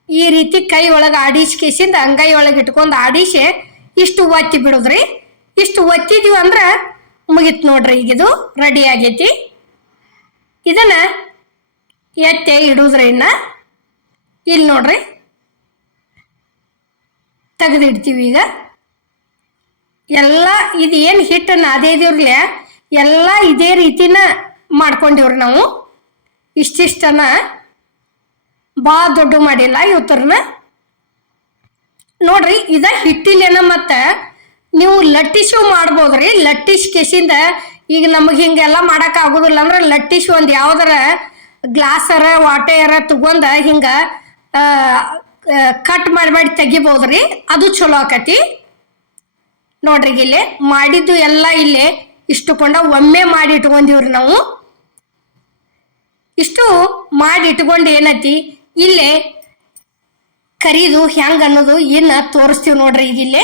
ಈ ರೀತಿ ಕೈ ಒಳಗೆ ಆಡಿಸ್ಕೇಸಿಂದ ಅಂಗೈ ಒಳಗೆ ಇಟ್ಕೊಂಡು ಆಡಿಸಿ ಇಷ್ಟು ಒತ್ತಿ ಬಿಡೋದ್ರಿ. ಇಷ್ಟು ಒತ್ತಿದೀವಿ ಅಂದ್ರೆ ಮುಗಿತು ನೋಡ್ರಿ. ಈಗಿದು ರೆಡಿ ಆಗೈತಿ. ಇದನ್ನು ಎತ್ತೆ ಇಡೋದ್ರಿ. ಇನ್ನು ಇಲ್ಲಿ ನೋಡ್ರಿ ತೆಗೆದಿಡ್ತೀವಿ. ಈಗ ಎಲ್ಲ ಇದು ಏನು ಹಿಟ್ಟು ನಾದೇದಿವ್ರಲೆ ಎಲ್ಲ ಇದೇ ರೀತಿನ ಮಾಡ್ಕೊಂಡಿವ್ರಿ ನಾವು. ಇಷ್ಟಿಷ್ಟನ ಭಾಳ ದೊಡ್ಡ ಮಾಡಿಲ್ಲ ಇವತ್ತರನ್ನ. ನೋಡ್ರಿ ಇದ ಹಿಟ್ಟಿಲೇನ ಮತ್ತು ನೀವು ಲಟ್ಟಿಸು ಮಾಡ್ಬೋದ್ರಿ. ಲಟ್ಟಿಸ್ ಕೆಸಿಂದ ಈಗ ನಮಗೆ ಹಿಂಗೆಲ್ಲ ಮಾಡೋಕೆ ಆಗೋದಿಲ್ಲ ಅಂದ್ರೆ ಲಟ್ಟಿಸ್ ಒಂದು ಯಾವ್ದಾರ ಗ್ಲಾಸರ ವಾಟೆಯರ ತಗೊಂಡ ಹಿಂಗೆ ಕಟ್ ಮಾಡಿ ತೆಗಿಬೋದ್ರಿ, ಅದು ಚಲೋ ಆಕತಿ. ನೋಡ್ರಿ ಇಲ್ಲಿ ಮಾಡಿದ್ದು ಎಲ್ಲ ಇಲ್ಲೇ ಇಷ್ಟುಕೊಂಡ ಒಮ್ಮೆ ಮಾಡಿ ಇಟ್ಕೊಂಡಿವ್ರಿ ನಾವು. ಇಷ್ಟು ಮಾಡಿ ಇಟ್ಕೊಂಡು ಏನೈತಿ ಇಲ್ಲೇ ಕರಿದು ಹೆಂಗೆ ಅನ್ನೋದು ಇನ್ನು ತೋರಿಸ್ತೀವಿ ನೋಡ್ರಿ. ಈಗ ಇಲ್ಲೇ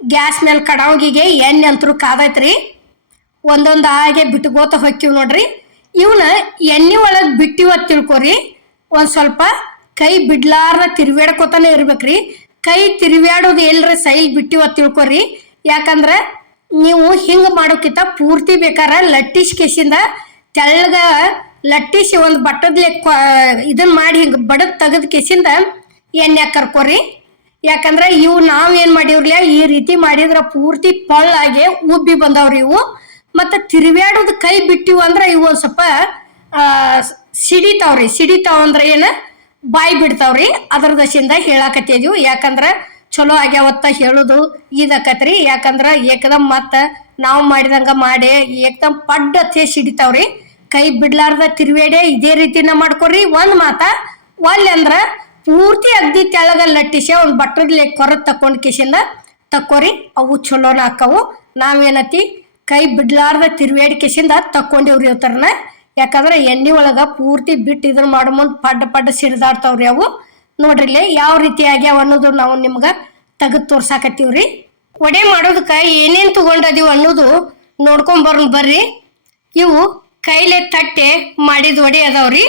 ಗ್ಯಾಸ್ ಮೇಲೆ ಕಡಾವಿಗೆ ಎಣ್ಣೆ ಅಂತರೂ ಕಾದೈತ್ರಿ. ಒಂದೊಂದು ಹಾಗೆ ಬಿಟ್ಕೋತ ಹೊಕ್ಕಿವ್ ನೋಡ್ರಿ. ಇವನ್ನ ಎಣ್ಣೆ ಒಳಗೆ ಬಿಟ್ಟಿವ ತಿಳ್ಕೊರಿ. ಒಂದು ಸ್ವಲ್ಪ ಕೈ ಬಿಡ್ಲಾರ್ದ ತಿರುವ್ಯಾಡ್ಕೋತಾನೆ ಇರ್ಬೇಕ್ರಿ. ಕೈ ತಿರುವ್ಯಾಡೋದು ಎಲ್ಲರ ಸೈಲ್ ಬಿಟ್ಟಿವ ತಿಳ್ಕೊರಿ. ಯಾಕಂದ್ರೆ ನೀವು ಹಿಂಗೆ ಮಾಡೋಕ್ಕಿಂತ ಪೂರ್ತಿ ಬೇಕಾರ ಲಟ್ಟಿಸ್ ಕೆಸಿಂದ ತೆಳ್ಳಗ ಲಟ್ಟಿಸಿ ಒಂದು ಬಟ್ಟದ್ಲೆ ಇದನ್ನ ಮಾಡಿ ಹಿಂಗೆ ಬಡದ್ ತೆಗೆದ ಕೆಸಿಂದ ಎಣ್ಣೆ ಕರ್ಕೋರಿ. ಯಾಕಂದ್ರೆ ಇವು ನಾವೇನು ಮಾಡಿವ್ರಲ್ಲ ಈ ರೀತಿ ಮಾಡಿದ್ರೆ ಪೂರ್ತಿ ಪಳ್ಳಾಗೆ ಉಬ್ಬಿ ಬಂದವ್ರಿ ಇವು. ಮತ್ತು ತಿರುವ್ಯಾಡೋದು ಕೈ ಬಿಟ್ಟಿವು ಅಂದ್ರೆ ಇವು ಒಂದು ಸ್ವಲ್ಪ ಸಿಡಿತಾವ್ರಿ. ಸಿಡಿತಾವಂದ್ರೆ ಏನು ಬಾಯಿ ಬಿಡ್ತಾವ್ರಿ. ಅದ್ರ ದಶಿಂದ ಹೇಳಾಕತ್ತಿದ್ವು. ಯಾಕಂದ್ರೆ ಚಲೋ ಆಗ್ಯಾವತ್ತ ಹೇಳೋದು ಇದಾಕತ್ರಿ. ಯಾಕಂದ್ರೆ ಏಕದಮ್ ಮತ್ತು ನಾವು ಮಾಡಿದಂಗೆ ಮಾಡಿ ಏಕದಮ್ ಪಡ್ಡತ್ತೆ ಸಿಡಿತಾವ್ರಿ. ಕೈ ಬಿಡ್ಲಾರ್ದ ತಿರುವೇಡೆ ಇದೇ ರೀತಿನ ಮಾಡ್ಕೊರಿ. ಒಂದು ಮಾತಾ ಒಲ್ಲೆ ಅಂದ್ರೆ ಪೂರ್ತಿ ಅಗ್ದಿ ತೆಳಗ ಲಟ್ಟಿಸಿ ಒಂದು ಬಟ್ಟದ್ಲೆ ಕೊರದ್ ತಕೊಂಡು ಕಿಸಿಂದ ತಕ್ಕೋರಿ. ಅವು ಚಲೋನ ಹಾಕವು. ನಾವೇನತಿ ಕೈ ಬಿಡ್ಲಾರ್ದ ತಿರುವೇಡಿ ಕಿಸಿಂದ ತಕ್ಕೊಂಡಿವ್ರಿ ಇವತ್ತರನ್ನ. ಯಾಕಂದ್ರೆ ಎಣ್ಣೆ ಒಳಗೆ ಪೂರ್ತಿ ಬಿಟ್ಟು ಇದನ್ನ ಮಾಡೋ ಮುಂದೆ ಪಡ್ಡ ಸಿಡ್ದಾಡ್ತಾವ್ರಿ ಅವು. ನೋಡ್ರಿಲ್ಲಿ ಯಾವ ರೀತಿ ಆಗ್ಯಾವ ಅನ್ನೋದು ನಾವು ನಿಮ್ಗೆ ತೆಗೆದು ತೋರ್ಸಾಕತ್ತೀವ್ರಿ. ಒಡೆ ಮಾಡೋದಕ್ಕೆ ಏನೇನು ತಗೊಂಡದೀವಿ ಅನ್ನೋದು ನೋಡ್ಕೊಂಬರೋಣ ಬರ್ರಿ. ಇವು ಕೈಲೇ ತಟ್ಟೆ ಮಾಡಿದ ಒಡೆ ಅದಾವ್ರಿ.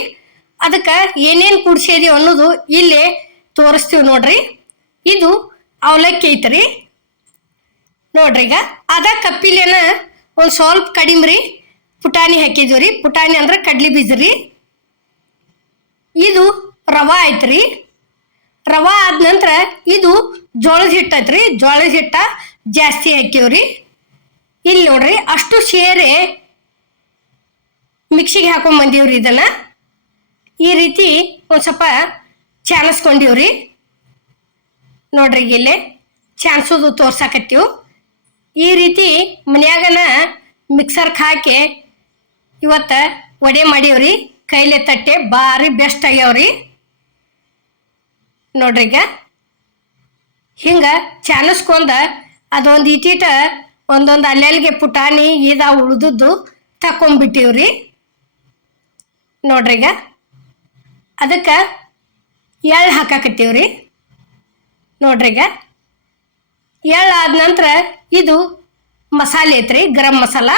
ಅದಕ್ಕೆ ಏನೇನು ಕುಡ್ಸಿದೀವಿ ಅನ್ನೋದು ಇಲ್ಲೇ ತೋರಿಸ್ತೀವಿ ನೋಡ್ರಿ. ಇದು ಅವಲಕ್ಕಿ ಐತ್ರಿ ನೋಡ್ರಿ. ಈಗ ಅದ ಕಪ್ಪಿಲೇನ ಒಂದು ಸ್ವಲ್ಪ ಕಡಿಮೆ ರೀ ಪುಟಾಣಿ ಹಾಕಿದ್ವಿ ರೀ. ಪುಟಾಣಿ ಅಂದ್ರೆ ಕಡ್ಲಿ ಬೀಜ ರೀ. ಇದು ರವಾ ಐತ್ರಿ. ರವಾ ಆದ ನಂತರ ಇದು ಜೋಳದ ಹಿಟ್ಟು ಐತ್ರಿ. ಜೋಳದ ಹಿಟ್ಟ ಜಾಸ್ತಿ ಹಾಕಿವ್ರಿ. ಇಲ್ಲಿ ನೋಡ್ರಿ ಅಷ್ಟು ಸೇರೆ ಮಿಕ್ಸಿಗೆ ಹಾಕೊಂಡ್ ಬಂದೀವ್ರಿ. ಇದನ್ನ ಈ ರೀತಿ ಒಂದು ಸ್ವಲ್ಪ ಚಾಲಿಸ್ಕೊಂಡಿವ್ರಿ. ನೋಡ್ರಿ ಇಲ್ಲೇ ಚಾನ್ಸೋದು ತೋರ್ಸಾಕತ್ತೀವಿ. ಈ ರೀತಿ ಮನ್ಯಾಗನ ಮಿಕ್ಸರ್ಗೆ ಹಾಕಿ ಇವತ್ತು ವಡೆ ಮಾಡೀವ್ರಿ. ಕೈಲೇ ತಟ್ಟೆ ಭಾರಿ ಬೆಸ್ಟ್ ಆಗ್ಯಾವ್ರಿ. ನೋಡ್ರಿ ಈಗ ಹಿಂಗೆ ಚಾಲಿಸ್ಕೊಂಡ ಅದೊಂದು ಇಟೀಟ ಒಂದೊಂದು ಅಲ್ಲೆಲ್ಗೆ ಪುಟಾಣಿ ಇದ ಉಳ್ದದ್ದು ತಕೊಂಡ್ಬಿಟ್ಟಿವ್ರಿ. ನೋಡ್ರಿ ಈಗ ಅದಕ್ಕೆ ಎಳ್ಳು ಹಾಕಾಕತ್ತೀವ್ರಿ. ನೋಡ್ರಿ ಈಗ ಎಳ್ಳು ಆದ ನಂತರ ಇದು ಮಸಾಲೆ ಐತ್ರಿ, ಗರಂ ಮಸಾಲ.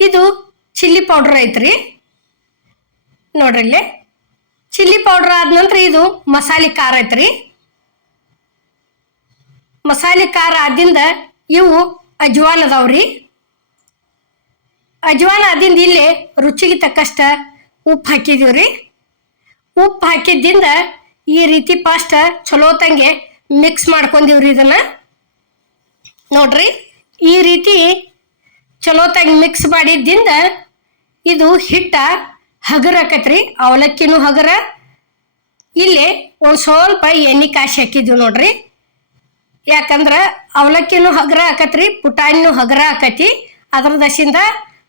ಇದು ಚಿಲ್ಲಿ ಪೌಡ್ರ್ ಐತ್ರಿ. ನೋಡ್ರಿ ಇಲ್ಲಿ ಚಿಲ್ಲಿ ಪೌಡ್ರ್ ಆದ ನಂತರ ಇದು ಮಸಾಲೆ ಖಾರ ಐತ್ರಿ. ಮಸಾಲೆ ಖಾರ ಆದಿಂದ ಇವು ಅಜ್ವಾನ್ ಅದಾವ್ರಿ. ಅಜ್ವಾನ್ ಆದಿಂದ ಇಲ್ಲಿ ರುಚಿಗೆ ತಕ್ಕಷ್ಟ ಉಪ್ಪು ಹಾಕಿದೀವ್ರಿ. ಉಪ್ಪು ಹಾಕಿದ್ದಿಂದ ಈ ರೀತಿ ಫಸ್ಟ್ ಚಲೋತಂಗೆ ಮಿಕ್ಸ್ ಮಾಡ್ಕೊಂಡಿವ್ರಿ ಇದನ್ನ. ನೋಡ್ರಿ ಈ ರೀತಿ ಚಲೋತಾಗಿ ಮಿಕ್ಸ್ ಮಾಡಿದ್ದಿಂದ ಇದು ಹಿಟ್ಟ ಹಗರ ಆಕತ್ರಿ. ಅವಲಕ್ಕಿನೂ ಹಗರ. ಇಲ್ಲಿ ಒಂದು ಸ್ವಲ್ಪ ಎಣ್ಣೆ ಕಾಸಿ ಹಾಕಿದ್ವಿ ನೋಡ್ರಿ. ಯಾಕಂದ್ರೆ ಅವಲಕ್ಕಿನೂ ಹಗರ ಆಕತ್ರಿ, ಪುಟಾಣಿನೂ ಹಗರ ಆಕತಿ. ಅದ್ರ ದಶಿಂದ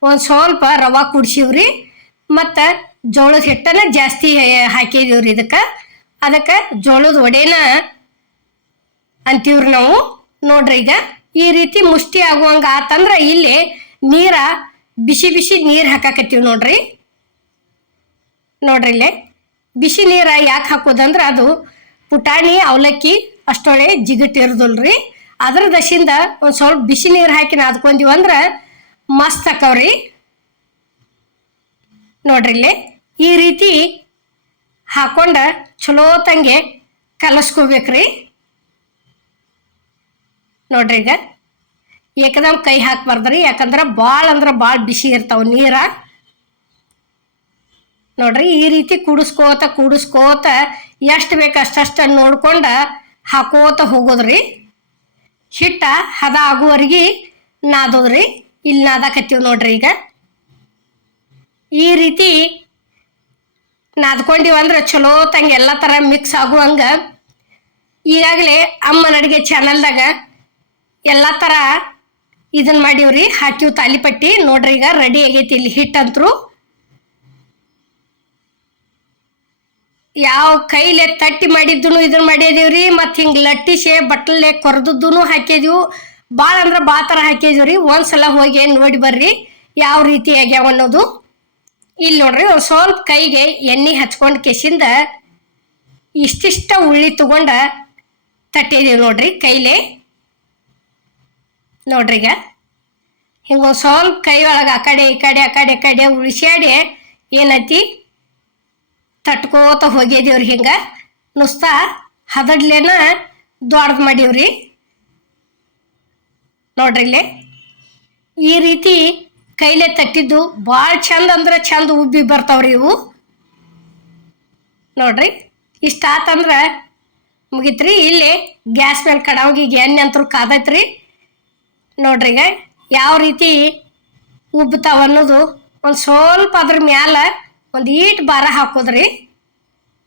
ಒಂದು ಸ್ವಲ್ಪ ರವಾ ಕುಡ್ಸಿವ್ರಿ. ಮತ್ತು ಜೋಳದ ಹಿಟ್ಟನ್ನ ಜಾಸ್ತಿ ಹಾಕಿದೀವ್ರಿ ಇದಕ್ಕೆ. ಅದಕ್ಕೆ ಜೋಳದ ವಡೆನ ಅಂತೀವ್ರಿ ನಾವು. ನೋಡ್ರಿ ಈಗ ಈ ರೀತಿ ಮುಷ್ಟಿ ಆಗುವಂಗೆ ಆತಂದ್ರೆ ಇಲ್ಲಿ ನೀರ ಬಿಸಿ ಬಿಸಿ ನೀರು ಹಾಕಾಕತ್ತೀವಿ ನೋಡ್ರಿ. ನೋಡ್ರಿ ಇಲ್ಲಿ ಬಿಸಿ ನೀರ ಯಾಕೆ ಹಾಕೋದಂದ್ರೆ ಅದು ಪುಟಾಣಿ ಅವಲಕ್ಕಿ ಅಷ್ಟೊಳೆ ಜಿಗಟ್ಟಿರೋದಿಲ್ರಿ. ಅದ್ರ ದಶಿಂದ ಒಂದು ಸ್ವಲ್ಪ ಬಿಸಿ ನೀರು ಹಾಕಿ ನಾದ್ಕೊಂತೀವಿ ಅಂದ್ರೆ ಮಸ್ತ್ ಹಾಕವ್ರಿ. ನೋಡ್ರಿ ಇಲ್ಲಿ ಈ ರೀತಿ ಹಾಕೊಂಡ ಚಲೋತಂಗೆ ಕಲಸ್ಕೋಬೇಕ್ರಿ. ನೋಡ್ರಿ ಈಗ ಏಕದಮ್ ಕೈ ಹಾಕ್ಬಾರ್ದ್ರಿ. ಯಾಕಂದ್ರೆ ಭಾಳ ಅಂದ್ರೆ ಭಾಳ ಬಿಸಿ ಇರ್ತಾವ ನೀರ. ನೋಡ್ರಿ ಈ ರೀತಿ ಕೂಡಿಸ್ಕೋತ ಎಷ್ಟು ಬೇಕು ಅಷ್ಟಷ್ಟು ನೋಡ್ಕೊಂಡ ಹಾಕೋತ ಹೋಗೋದ್ರಿ. ಹಿಟ್ಟ ಹದ ಆಗುವವರೆಗೆ ನಾದೋದ್ರಿ. ಇಲ್ಲಿ ನಾದಾಕತ್ತೀವಿ ನೋಡ್ರಿ. ಈಗ ಈ ರೀತಿ ನಾದ್ಕೊಂಡಿವಂದ್ರೆ ಚಲೋ ತಂಗೆ ಎಲ್ಲ ಥರ ಮಿಕ್ಸ್ ಆಗುವಂಗೆ ಈಗಾಗಲೇ ಅಮ್ಮನ ಅಡುಗೆ ಚಾನಲ್ದಾಗ ಎಲ್ಲ ಥರ ಇದನ್ನ ಮಾಡೀವ್ರಿ, ಹಾಕಿವ್ ತಾಲಿಪಟ್ಟಿ ನೋಡ್ರಿ. ಈಗ ರೆಡಿ ಆಗೈತಿ ಇಲ್ಲಿ ಹಿಟ್ಟಂತ್ರು. ಯಾವ ಕೈಲೆ ತಟ್ಟಿ ಮಾಡಿದ್ದೂ ಇದನ್ನ ಮಾಡಿದೀವ್ರಿ, ಮತ್ತು ಹಿಂಗೆ ಲಟ್ಟಿಸೆ ಬಟ್ಲೆ ಕೊರೆದದ್ದೂ ಹಾಕಿದೀವಿ. ಭಾಳ ಅಂದ್ರೆ ಭಾಳ ಥರ ಹಾಕಿದೀವ್ರಿ. ಒಂದ್ಸಲ ಹೋಗಿ ನೋಡಿ ಬರ್ರಿ ಯಾವ ರೀತಿ ಆಗ್ಯಾವ ಅನ್ನೋದು. ಇಲ್ಲಿ ನೋಡ್ರಿ ಒಂದು ಸ್ವಲ್ಪ ಕೈಗೆ ಎಣ್ಣೆ ಹಚ್ಕೊಂಡು ಕೆಸಿಂದ ಇಷ್ಟಿಷ್ಟ ಉಳ್ಳಿ ತಗೊಂಡ ತಟ್ಟಿದೀವಿ ನೋಡ್ರಿ ಕೈಲೇ. ನೋಡ್ರಿ ಈಗ ಹಿಂಗೊಂದು ಸ್ವಲ್ಪ ಕೈ ಒಳಗೆ ಆ ಕಡೆ ಈ ಕಡೆ ಆ ಕಡೆ ಈ ಕಡೆ ಉಳಿಸ್ಯಾಡಿ ಏನೈತಿ ತಟ್ಕೋತ ಹೋಗಿದೀವ್ರಿ. ಹಿಂಗೆ ನುಸ್ತಾ ಹದಡ್ಲೇನ ದೊಡ್ದು ಮಾಡೀವ್ರಿ. ನೋಡ್ರಿ ಇಲ್ಲೇ ಈ ರೀತಿ ಕೈಲೇ ತಟ್ಟಿದ್ದು ಭಾಳ ಚಂದ ಅಂದ್ರೆ ಚಂದ ಉಬ್ಬಿ ಬರ್ತಾವ್ರಿ ಇವು. ನೋಡ್ರಿ ಇಷ್ಟ ಆತಂದ್ರೆ ಮುಗಿತ್ರಿ. ಇಲ್ಲಿ ಗ್ಯಾಸ್ ಮೇಲೆ ಕಡಾವಿಗೆ ಎಣ್ಣೆ ಅಂತೂ ಕಾದೈತ್ರಿ. ನೋಡ್ರಿ ಈಗ ಯಾವ ರೀತಿ ಉಬ್ತಾವ ಅನ್ನೋದು. ಒಂದು ಸ್ವಲ್ಪ ಅದ್ರ ಮ್ಯಾಲ ಒಂದು ಈಟ್ ಭಾರ ಹಾಕೋದ್ರಿ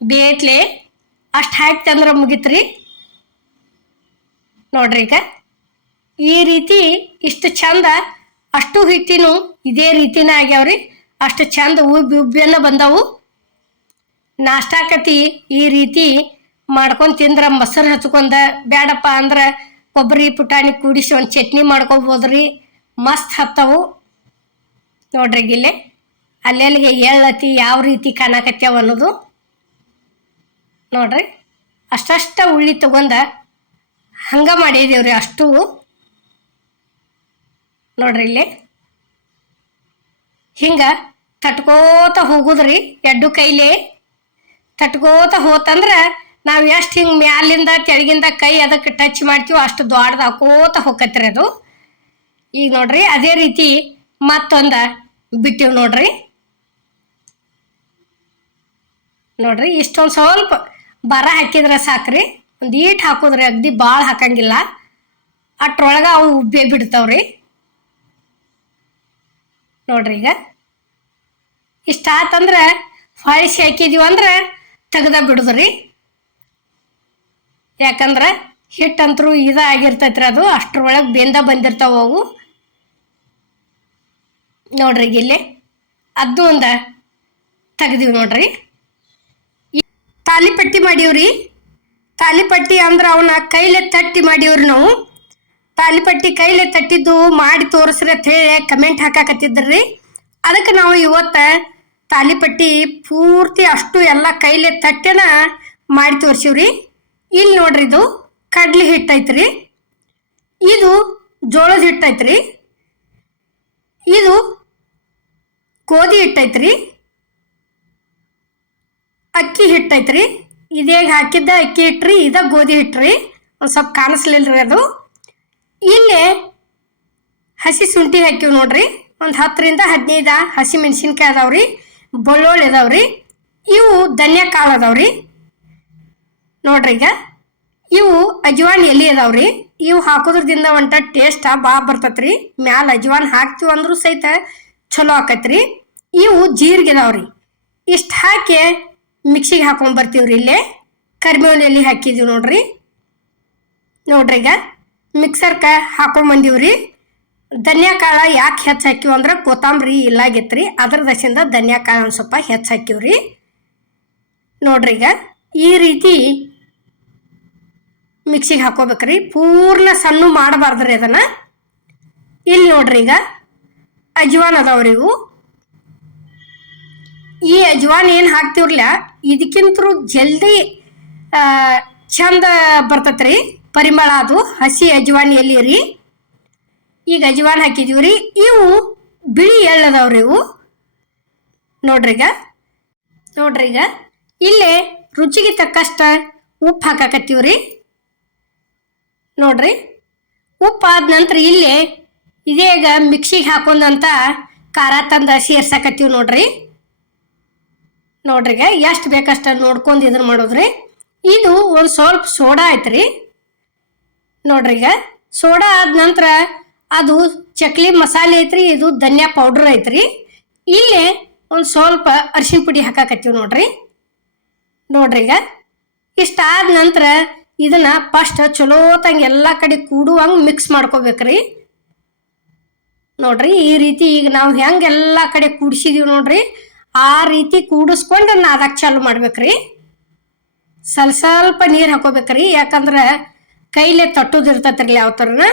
ಬೇತ್ಲೆ, ಅಷ್ಟು ಹಾಕ್ತಂದ್ರೆ ಮುಗಿತ್ರಿ. ನೋಡ್ರಿ ಈಗ ಈ ರೀತಿ ಇಷ್ಟು ಚಂದ ಅಷ್ಟು ಹಿಟ್ಟಿನೂ ಇದೇ ರೀತಿನ ಆಗ್ಯಾವ್ರಿ. ಅಷ್ಟು ಚಂದ ಉಬ್ಬಿಯನ್ನ ಬಂದವು. ನಾಷ್ಟಾಕತಿ ಈ ರೀತಿ ಮಾಡ್ಕೊಂಡು ತಿಂದ್ರೆ ಮೊಸರು ಹಚ್ಕೊಂಡ, ಬೇಡಪ್ಪ ಅಂದ್ರೆ ಕೊಬ್ಬರಿ ಪುಟಾಣಿ ಕೂಡಿಸಿ ಒಂದು ಚಟ್ನಿ ಮಾಡ್ಕೊಬೋದ್ರಿ, ಮಸ್ತ್ ಹತ್ತವು. ನೋಡ್ರಿ ಗಿಲ್ಲೆ ಅಲ್ಲೆಲ್ಲಿಗೆ ಎಳ್ಳತಿ ಯಾವ ರೀತಿ ಕಾಣಕತ್ಯಾವ ಅನ್ನೋದು. ನೋಡ್ರಿ ಅಷ್ಟಷ್ಟ ಉಳ್ಳಿ ತಗೊಂಡ ಹಂಗೆ ಮಾಡಿದೀವ್ರಿ ಅಷ್ಟು. ನೋಡ್ರಿ ಇಲ್ಲಿ ಹಿಂಗೆ ತಟ್ಕೋತ ಹೋಗುದ್ರಿ. ಎಡ್ಡು ಕೈಲೇ ತಟ್ಕೋತ ಹೋತಂದ್ರೆ ನಾವು ಎಷ್ಟು ಹಿಂಗೆ ಮ್ಯಾಲಿಂದ ತೆಳಗಿಂದ ಕೈ ಅದಕ್ಕೆ ಟಚ್ ಮಾಡ್ತೀವೋ ಅಷ್ಟು ದೊಡ್ಡದು ಹಾಕೋತ ಹೋಗತ್ರಿ ಅದು. ಈಗ ನೋಡ್ರಿ ಅದೇ ರೀತಿ ಮತ್ತೊಂದು ಬಿಟ್ಟಿವ್ ನೋಡ್ರಿ. ನೋಡ್ರಿ ಇಷ್ಟೊಂದು ಸ್ವಲ್ಪ ಬರ ಹಾಕಿದ್ರೆ ಸಾಕ್ರಿ, ಒಂದು ಈಟ್ ಹಾಕೋದ್ರಿ, ಅಗ್ದಿ ಭಾಳ ಹಾಕಂಗಿಲ್ಲ. ಅಟ್ರೊಳಗೆ ಅವು ಉಬ್ಬೆ ಬಿಡ್ತಾವ್ರಿ. ನೋಡ್ರಿ ಈಗ ಇಷ್ಟ ಆತಂದ್ರೆ ಫಾಳಿಸಿ ಹಾಕಿದೀವಿ ಅಂದ್ರೆ ತೆಗ್ದ ಬಿಡುದ್ರಿ. ಯಾಕಂದ್ರೆ ಹಿಟ್ಟಂತರೂ ಆಗಿರ್ತೈತ್ರಿ, ಅದು ಅಷ್ಟ್ರೊಳಗೆ ಬೆಂದ ಬಂದಿರ್ತಾವ ಅವು. ನೋಡ್ರಿ ಇಲ್ಲೇ ಅದು ಒಂದು ತೆಗ್ದೀವಿ ನೋಡ್ರಿ. ತಾಲಿಪಟ್ಟಿ ಮಾಡೀವ್ರಿ. ತಾಲಿಪಟ್ಟಿ ಅಂದ್ರೆ ಅವನ್ನ ಕೈಲೇ ತಟ್ಟಿ ಮಾಡೀವ್ರಿ ನಾವು. ತಾಲಿಪಟ್ಟಿ ಕೈಲೇ ತಟ್ಟಿದ್ದು ಮಾಡಿ ತೋರಿಸ್ರಿ ಅಂತ ಹೇಳಿ ಕಮೆಂಟ್ ಹಾಕಾಕತ್ತಿದ್ರಿ. ಅದಕ್ಕೆ ನಾವು ಇವತ್ತು ತಾಲಿಪಟ್ಟಿ ಪೂರ್ತಿ ಅಷ್ಟು ಎಲ್ಲ ಕೈಲೇ ತಟ್ಟೆನ ಮಾಡಿ ತೋರಿಸಿವ್ರಿ. ಇಲ್ಲಿ ನೋಡ್ರಿ ಇದು ಕಡ್ಲಿ ಹಿಟ್ಟೈತ್ರಿ, ಇದು ಜೋಳದ ಹಿಟ್ಟೈತ್ರಿ, ಇದು ಗೋಧಿ ಹಿಟ್ಟೈತ್ರಿ, ಅಕ್ಕಿ ಹಿಟ್ಟೈತ್ರಿ. ಇದೇಗ ಹಾಕಿದ್ದ ಅಕ್ಕಿ ಹಿಟ್ರಿ, ಇದ ಗೋಧಿ ಹಿಟ್ರಿ. ಒಂದು ಸ್ವಲ್ಪ ಕಾಣಿಸ್ಲಿಲ್ರಿ ಅದು. ಇಲ್ಲೇ ಹಸಿ ಶುಂಠಿ ಹಾಕಿವಿ ನೋಡ್ರಿ. ಒಂದು 10ರಿಂದ 15 ಹಸಿ ಮೆಣಸಿನ್ಕಾಯಿ ಅದಾವ್ರಿ, ಬೆಳ್ಳುಳ್ಳಿ ಅದಾವ್ರಿ, ಇವು ಧನಿಯಾ ಕಾಳು ಅದಾವ್ರಿ. ನೋಡ್ರಿ ಈಗ ಇವು ಅಜ್ವಾನ್ ಎಲೆ ಅದಾವ್ರಿ. ಇವು ಹಾಕೋದ್ರದಿಂದ ಒಂಟ ಟೇಸ್ಟ್ ಭಾಳ ಬರ್ತೈತ್ರಿ. ಮ್ಯಾಲ ಅಜ್ವಾನ್ ಹಾಕ್ತಿವಿ ಅಂದ್ರೂ ಸಹಿತ ಚಲೋ ಆಕೈತ್ರಿ. ಇವು ಜೀರಿಗೆ ಅದಾವ್ರಿ. ಇಷ್ಟು ಹಾಕಿ ಮಿಕ್ಸಿಗೆ ಹಾಕೊಂಡ್ ಬರ್ತೀವ್ರಿ. ಇಲ್ಲೇ ಕರಿಬೇವಿನ ಎಲೆ ಹಾಕಿದೀವಿ ನೋಡ್ರಿ. ನೋಡ್ರಿ ಈಗ ಮಿಕ್ಸರ್ಕ ಹಾಕೊಂಡ್ಬಂದೀವ್ರಿ. ಧನಿಯಾ ಕಾಳು ಯಾಕೆ ಹೆಚ್ಚು ಹಾಕಿವಿ ಅಂದ್ರೆ ಕೊತ್ತಂಬರಿ ಇಲ್ಲಾಗಿತ್ರಿ, ಅದ್ರ ದಶಿಂದ ಧನಿಯಾ ಕಾಳು ಒಂದು ಸ್ವಲ್ಪ ಹೆಚ್ಚು ಹಾಕಿವ್ರಿ. ನೋಡ್ರಿ ಈಗ ಈ ರೀತಿ ಮಿಕ್ಸಿಗೆ ಹಾಕೋಬೇಕ್ರಿ. ಪೂರ್ಣ ಸಣ್ಣ ಮಾಡಬಾರ್ದ್ರಿ ಅದನ್ನು. ಇಲ್ಲಿ ನೋಡ್ರಿ ಈಗ ಅಜ್ವಾನ್ ಅದಾವ್ರಿ ಇವು. ಈ ಅಜ್ವಾನ್ ಏನು ಹಾಕ್ತಿವ್ರಲ್ಲ ಇದಕ್ಕಿಂತರೂ ಜಲ್ದಿ ಚಂದ ಬರ್ತೈತ್ರಿ ಪರಿಮಳ. ಅದು ಹಸಿ ಅಜ್ವಾನ್ ಎಲೆ ರೀ. ಈಗ ಅಜ್ವಾನ್ ಹಾಕಿದೀವ್ರಿ. ಇವು ಬಿಳಿ ಎಳ್ಳದವ್ರಿ ಇವು. ನೋಡ್ರಿ ಈಗ ಇಲ್ಲೇ ರುಚಿಗೆ ತಕ್ಕಷ್ಟ ಉಪ್ಪು ಹಾಕಾಕತ್ತೀವ್ರಿ. ನೋಡ್ರಿ ಉಪ್ಪು ಆದ ನಂತರ ಇಲ್ಲೇ ಇದೇಗ ಮಿಕ್ಸಿಗೆ ಹಾಕೊಂಡಂತ ಖಾರ ತಂದ ಸೇರ್ಸಾಕತ್ತೀವಿ ನೋಡ್ರಿ. ನೋಡ್ರಿಗ ಎಷ್ಟು ಬೇಕಷ್ಟ ನೋಡ್ಕೊಂಡು ಇದನ್ನ ಮಾಡೋದ್ರಿ. ಇದು ಒಂದು ಸ್ವಲ್ಪ ಸೋಡಾ ಐತ್ರಿ. ನೋಡ್ರಿಗ ಸೋಡಾ ಆದ ನಂತರ ಅದು ಚಕ್ಲಿ ಮಸಾಲೆ ಐತ್ರಿ, ಇದು ಧನಿಯಾ ಪೌಡ್ರ್ ಐತ್ರಿ. ಇಲ್ಲೇ ಒಂದು ಸ್ವಲ್ಪ ಅರಿಶಿನ ಪುಡಿ ಹಾಕಾಕತ್ತೀವಿ ನೋಡ್ರಿ. ಈಗ ಇಷ್ಟಾದ ನಂತರ ಇದನ್ನ ಫಸ್ಟ್ ಚಲೋತಂಗೆ ಎಲ್ಲ ಕಡೆ ಕೂಡುವಂಗೆ ಮಿಕ್ಸ್ ಮಾಡ್ಕೋಬೇಕ್ರಿ. ನೋಡ್ರಿ ಈ ರೀತಿ ಈಗ ನಾವು ಹೆಂಗೆ ಎಲ್ಲ ಕಡೆ ಕೂಡಿಸಿದೀವಿ ನೋಡ್ರಿ, ಆ ರೀತಿ ಕೂಡಿಸ್ಕೊಂಡು ನಾದಕ್ಕೆ ಚಾಲು ಮಾಡ್ಬೇಕ್ರಿ. ಸ್ವಲ್ಪ ನೀರು ಹಾಕೋಬೇಕ್ರಿ, ಯಾಕಂದ್ರೆ ಕೈಲೇ ತಟ್ಟುದಿರ್ತೈತ್ರಿ ಯಾವ ಥರನ.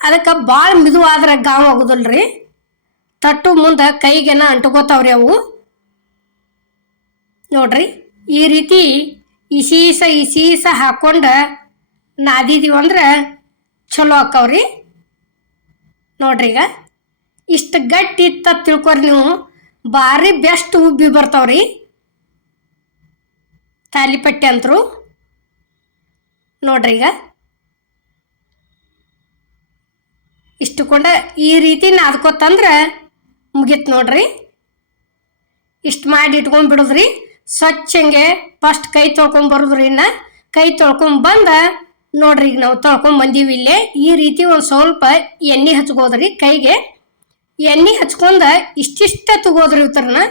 ಅದಕ್ಕೆ ಭಾಳ ಮಿದುವಾದ್ರೆ ಗಾವ್ ಆಗೋದಿಲ್ರಿ, ತಟ್ಟು ಮುಂದೆ ಕೈಗೆನ ಅಂಟ್ಕೋತಾವ್ರಿ ಅವು. ನೋಡ್ರಿ ಈ ರೀತಿ ಇಸೀಸ ಹಾಕೊಂಡು ನಾದಿದೀವಂದ್ರೆ ಚಲೋ ಆಕ್ಕವ್ರಿ. ನೋಡ್ರಿ ಈಗ ಇಷ್ಟು ಗಟ್ಟಿ ಇತ್ತ ತಿಳ್ಕೊರಿ ನೀವು, ಭಾರಿ ಬೆಸ್ಟ್ ಉಬ್ಬಿ ಬರ್ತಾವ್ರಿ ತಾಲಿಪಟ್ಟಿ ಅಂತರು. ನೋಡ್ರಿ ಈಗ ಇಷ್ಟುಕೊಂಡ ಈ ರೀತಿ ನಾದ್ಕೊತಂದ್ರೆ ಮುಗೀತು ನೋಡ್ರಿ. ಇಷ್ಟು ಮಾಡಿ ಇಟ್ಕೊಂಡ್ಬಿಡುದ್ರಿ. ಸ್ವಚ್ಛಂಗೆ ಫಸ್ಟ್ ಕೈ ತೊಳ್ಕೊಂಬರುದ್ರಿ. ಇನ್ನು ಕೈ ತೊಳ್ಕೊಂಬಂದ ನೋಡ್ರಿ ಈಗ ನಾವು ತೊಳ್ಕೊಂಬಂದೀವಿ. ಇಲ್ಲೇ ಈ ರೀತಿ ಒಂದು ಸ್ವಲ್ಪ ಎಣ್ಣೆ ಹಚ್ಕೋದ್ರಿ ಕೈಗೆ. ಎಣ್ಣೆ ಹಚ್ಕೊಂಡ ಇಷ್ಟಿಷ್ಟ ತಗೋದ್ರಿ. ಇವ್ರನ್ನ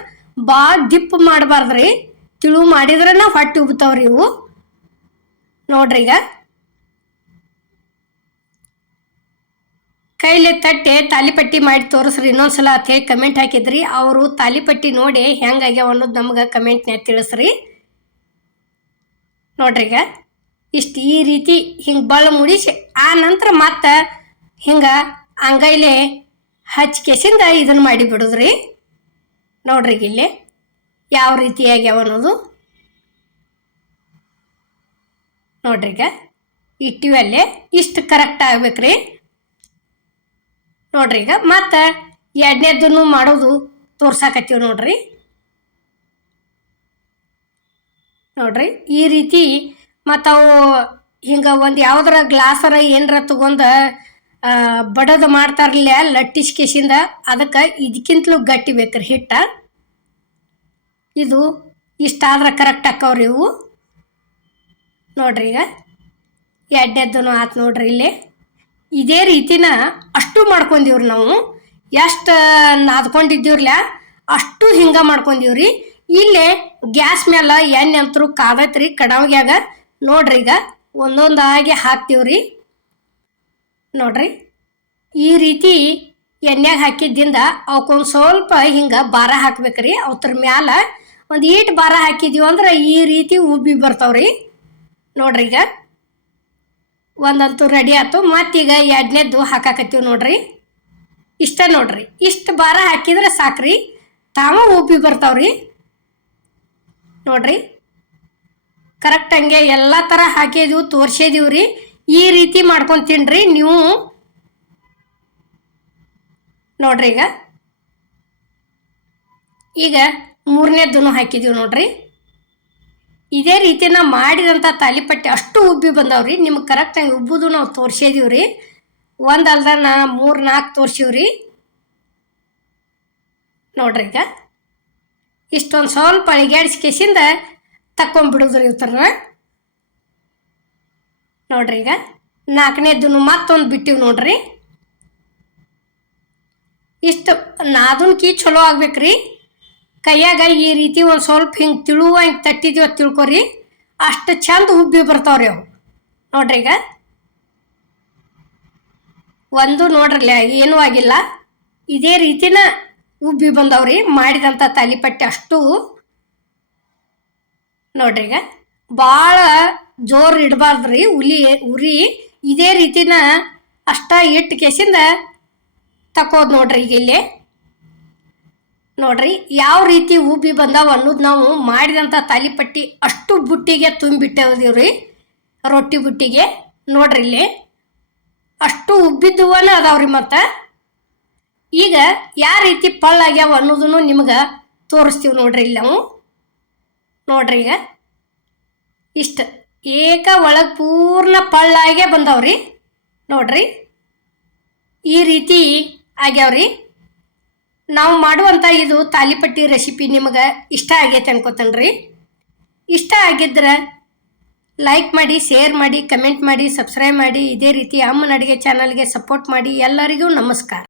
ಭಾಳ ದಿಪ್ಪ ಮಾಡಬಾರ್ದ್ರಿ, ತಿಳು ಮಾಡಿದ್ರನ ಹೊಟ್ಟೆ ಉಬ್ತಾವ್ರಿ ಇವು. ನೋಡ್ರಿ ಈಗ ಕೈಲಿ ತಟ್ಟೆ ತಾಲಿಪಟ್ಟಿ ಮಾಡಿ ತೋರಿಸ್ರಿ ಇನ್ನೊಂದ್ಸಲ ಅಂತ ಹೇಳಿ ಕಮೆಂಟ್ ಹಾಕಿದ್ರಿ. ಅವರು ತಾಲಿಪಟ್ಟಿ ನೋಡಿ ಹೆಂಗಾಗ್ಯಾವ ಅನ್ನೋದು ನಮ್ಗೆ ಕಮೆಂಟ್ನ್ಯಾಗ ತಿಳಿಸ್ರಿ. ನೋಡ್ರಿ ಈಗ ಇಷ್ಟು ಈ ರೀತಿ ಹಿಂಗೆ ಬಳ್ಳ ಮುಡಿಸಿ ಆ ನಂತರ ಮತ್ತೆ ಹಿಂಗೆ ಅಂಗೈಲೆ ಹಚ್ಕೆಸಿಂದ ಇದನ್ನು ಮಾಡಿ ಬಿಡುದ್ರಿ. ನೋಡ್ರಿ ಇಲ್ಲಿ ಯಾವ ರೀತಿ ಆಗ್ಯಾವ ಅನ್ನೋದು. ನೋಡ್ರಿ ಈಗ ಇಟ್ಟಿವಲ್ಲೇ ಇಷ್ಟು ಕರೆಕ್ಟ್ ಆಗ್ಬೇಕ್ರಿ. ನೋಡ್ರಿ ಈಗ ಮತ್ತೆ ಎರಡನೇದನ್ನು ಮಾಡೋದು ತೋರ್ಸಾಕತ್ತೀವಿ ನೋಡ್ರಿ. ನೋಡ್ರಿ ಈ ರೀತಿ ಮತ್ತು ಅವು ಹಿಂಗೆ ಒಂದು ಯಾವ್ದಾರ ಗ್ಲಾಸರ ಏನರ ತಗೊಂಡು ಬಡದು ಮಾಡ್ತಾರಲ್ಲ ಲಟ್ಟಿಸ್ಕೇಸಿಂದ, ಅದಕ್ಕೆ ಇದಕ್ಕಿಂತಲೂ ಗಟ್ಟಿ ಬೇಕ್ರಿ ಹಿಟ್ಟ. ಇದು ಇಷ್ಟಾದ್ರೆ ಕರೆಕ್ಟ್ ಆಕ್ಕವ್ರಿ ಇವು. ನೋಡ್ರಿ ಈಗ ಎರಡನೇದೂ ಆತು ನೋಡ್ರಿ. ಇಲ್ಲಿ ಇದೇ ರೀತಿನ ಅಷ್ಟು ಮಾಡ್ಕೊಂಡೀವ್ರಿ ನಾವು. ಎಷ್ಟು ನಾದ್ಕೊಂಡಿದ್ದೀವ್ರಲ್ಲ ಅಷ್ಟು ಹಿಂಗೆ ಮಾಡ್ಕೊಂಡೀವ್ರಿ. ಇಲ್ಲೇ ಗ್ಯಾಸ್ ಮೇಲೆ ಎಣ್ಣೆ ಅಂತರೂ ಕಾದೈತ್ರಿ ಕಡಾವ್ಯಾಗ. ನೋಡ್ರಿ ಈಗ ಒಂದೊಂದಾಗಿ ಹಾಕ್ತೀವ್ರಿ. ನೋಡ್ರಿ ಈ ರೀತಿ ಎಣ್ಣೆಗೆ ಹಾಕಿದ್ದಿಂದ ಅವಕ್ಕೊಂದು ಸ್ವಲ್ಪ ಹಿಂಗೆ ಭಾರ ಹಾಕ್ಬೇಕ್ರಿ. ಅವ್ರ ಮ್ಯಾಲ ಒಂದು ಈಟ್ ಭಾರ ಹಾಕಿದೀವಿ ಅಂದ್ರೆ ಈ ರೀತಿ ಉಬ್ಬಿ ಬರ್ತಾವ್ರಿ. ನೋಡ್ರಿ ಈಗ ಒಂದಂತೂ ರೆಡಿ ಆಯ್ತು. ಮತ್ತೀಗ ಎರಡನೇದ್ದು ಹಾಕಾಕತ್ತೀವಿ ನೋಡ್ರಿ. ಇಷ್ಟ ನೋಡ್ರಿ, ಇಷ್ಟು ಭಾರ ಹಾಕಿದ್ರೆ ಸಾಕ್ರಿ, ತಾವ ಉಬ್ಬಿ ಬರ್ತಾವ್ರಿ. ನೋಡ್ರಿ ಕರೆಕ್ಟ್ ಹಂಗೆ ಎಲ್ಲ ಥರ ಹಾಕಿದೀವಿ ತೋರ್ಸಿದೀವ್ರಿ. ಈ ರೀತಿ ಮಾಡ್ಕೊಂಡು ತಿನ್ರಿ ನೀವು. ನೋಡ್ರಿ ಈಗ ಮೂರನೇದನ್ನು ಹಾಕಿದೀವಿ ನೋಡ್ರಿ. ಇದೇ ರೀತಿ ನಾವು ಮಾಡಿದಂಥ ತಾಲಿಪಟ್ಟಿ ಅಷ್ಟು ಉಬ್ಬಿ ಬಂದವ್ರಿ. ನಿಮ್ಗೆ ಕರೆಕ್ಟಾಗಿ ಉಬ್ಬುದು ನಾವು ತೋರ್ಸಿದೀವ್ರಿ. ಒಂದಲ್ದ ನಾ 3-4 ತೋರ್ಸಿವ್ರಿ. ನೋಡ್ರಿ ಈಗ ಇಷ್ಟೊಂದು ಸ್ವಲ್ಪ ಅಳಿಗಾಡಿಸ್ಕೇಸಿಂದ ತಕ್ಕೊಂಬಿಡುದ್ರಿ ಇವ್ರನ್ನ. ನೋಡ್ರಿ ಈಗ 4ನೇದನ್ನು ಮತ್ತೊಂದು ಬಿಟ್ಟಿವಿ ನೋಡ್ರಿ. ಇಷ್ಟು ನಾದನ್ಕಿ ಚಲೋ ಆಗ್ಬೇಕ್ರಿ. ಕೈಯಾಗ ಈ ರೀತಿ ಒಂದು ಸ್ವಲ್ಪ ಹಿಂಗೆ ತಿಳುವಂಗೆ ತಟ್ಟಿದೀವಿ ಅಂತ ತಿಳ್ಕೊರಿ, ಅಷ್ಟು ಚಂದ ಉಬ್ಬಿ ಬರ್ತಾವ್ರಿ ಅವು. ನೋಡ್ರಿ ಈಗ ಒಂದು ನೋಡ್ರಲ್ಲ ಏನೂ ಆಗಿಲ್ಲ, ಇದೇ ರೀತಿನ ಉಬ್ಬಿ ಬಂದವ್ರಿ ಮಾಡಿದಂಥ ತಾಲಿಪಟ್ಟಿ ಅಷ್ಟು. ನೋಡ್ರಿ ಈಗ ಭಾಳ ಜೋರು ಇಡಬಾರ್ದ್ರಿ ಉರಿ. ಇದೇ ರೀತಿನ ಅಷ್ಟ ಇಟ್ಟು ಕೇಸಿಂದ ತಕೋದು ನೋಡ್ರಿ. ಈಗ ಇಲ್ಲಿ ನೋಡ್ರಿ ಯಾವ ರೀತಿ ಉಬ್ಬಿ ಬಂದಾವ ಅನ್ನೋದು ನಾವು ಮಾಡಿದಂಥ ತಾಲಿಪಟ್ಟಿ ಅಷ್ಟು ಬುಟ್ಟಿಗೆ ತುಂಬಿಟ್ಟೇವ್ರಿ, ರೊಟ್ಟಿ ಬುಟ್ಟಿಗೆ. ನೋಡ್ರಿ ಇಲ್ಲಿ ಅಷ್ಟು ಉಬ್ಬಿದ್ದುವನ ಅದಾವ್ರಿ. ಮತ್ತು ಈಗ ಯಾವ ರೀತಿ ಪಳ್ಳಾಗ್ಯಾವ ಅನ್ನೋದನ್ನು ನಿಮ್ಗೆ ತೋರಿಸ್ತೀವಿ ನೋಡ್ರಿ ಇಲ್ಲಿ ನಾವು. ನೋಡ್ರಿ ಈಗ ಇಷ್ಟು ಏಕ ಒಳಗೆ ಪೂರ್ಣ ಪಳ್ಳಾಗೆ ಬಂದವ್ರಿ. ನೋಡ್ರಿ ಈ ರೀತಿ ಆಗ್ಯಾವ್ರಿ. ನಾವು ಮಾಡುವಂಥ ಇದು ತಾಲಿಪಟ್ಟಿ ರೆಸಿಪಿ ನಿಮಗೆ ಇಷ್ಟ ಆಗೈತೆ ಅನ್ಕೋತೇನ್ರಿ. ಇಷ್ಟ ಆಗಿದ್ರೆ ಲೈಕ್ ಮಾಡಿ, ಶೇರ್ ಮಾಡಿ, ಕಮೆಂಟ್ ಮಾಡಿ, ಸಬ್ಸ್ಕ್ರೈಬ್ ಮಾಡಿ. ಇದೇ ರೀತಿ ಅಮ್ಮನ ಅಡುಗೆ ಚಾನಲ್ಗೆ ಸಪೋರ್ಟ್ ಮಾಡಿ. ಎಲ್ಲರಿಗೂ ನಮಸ್ಕಾರ.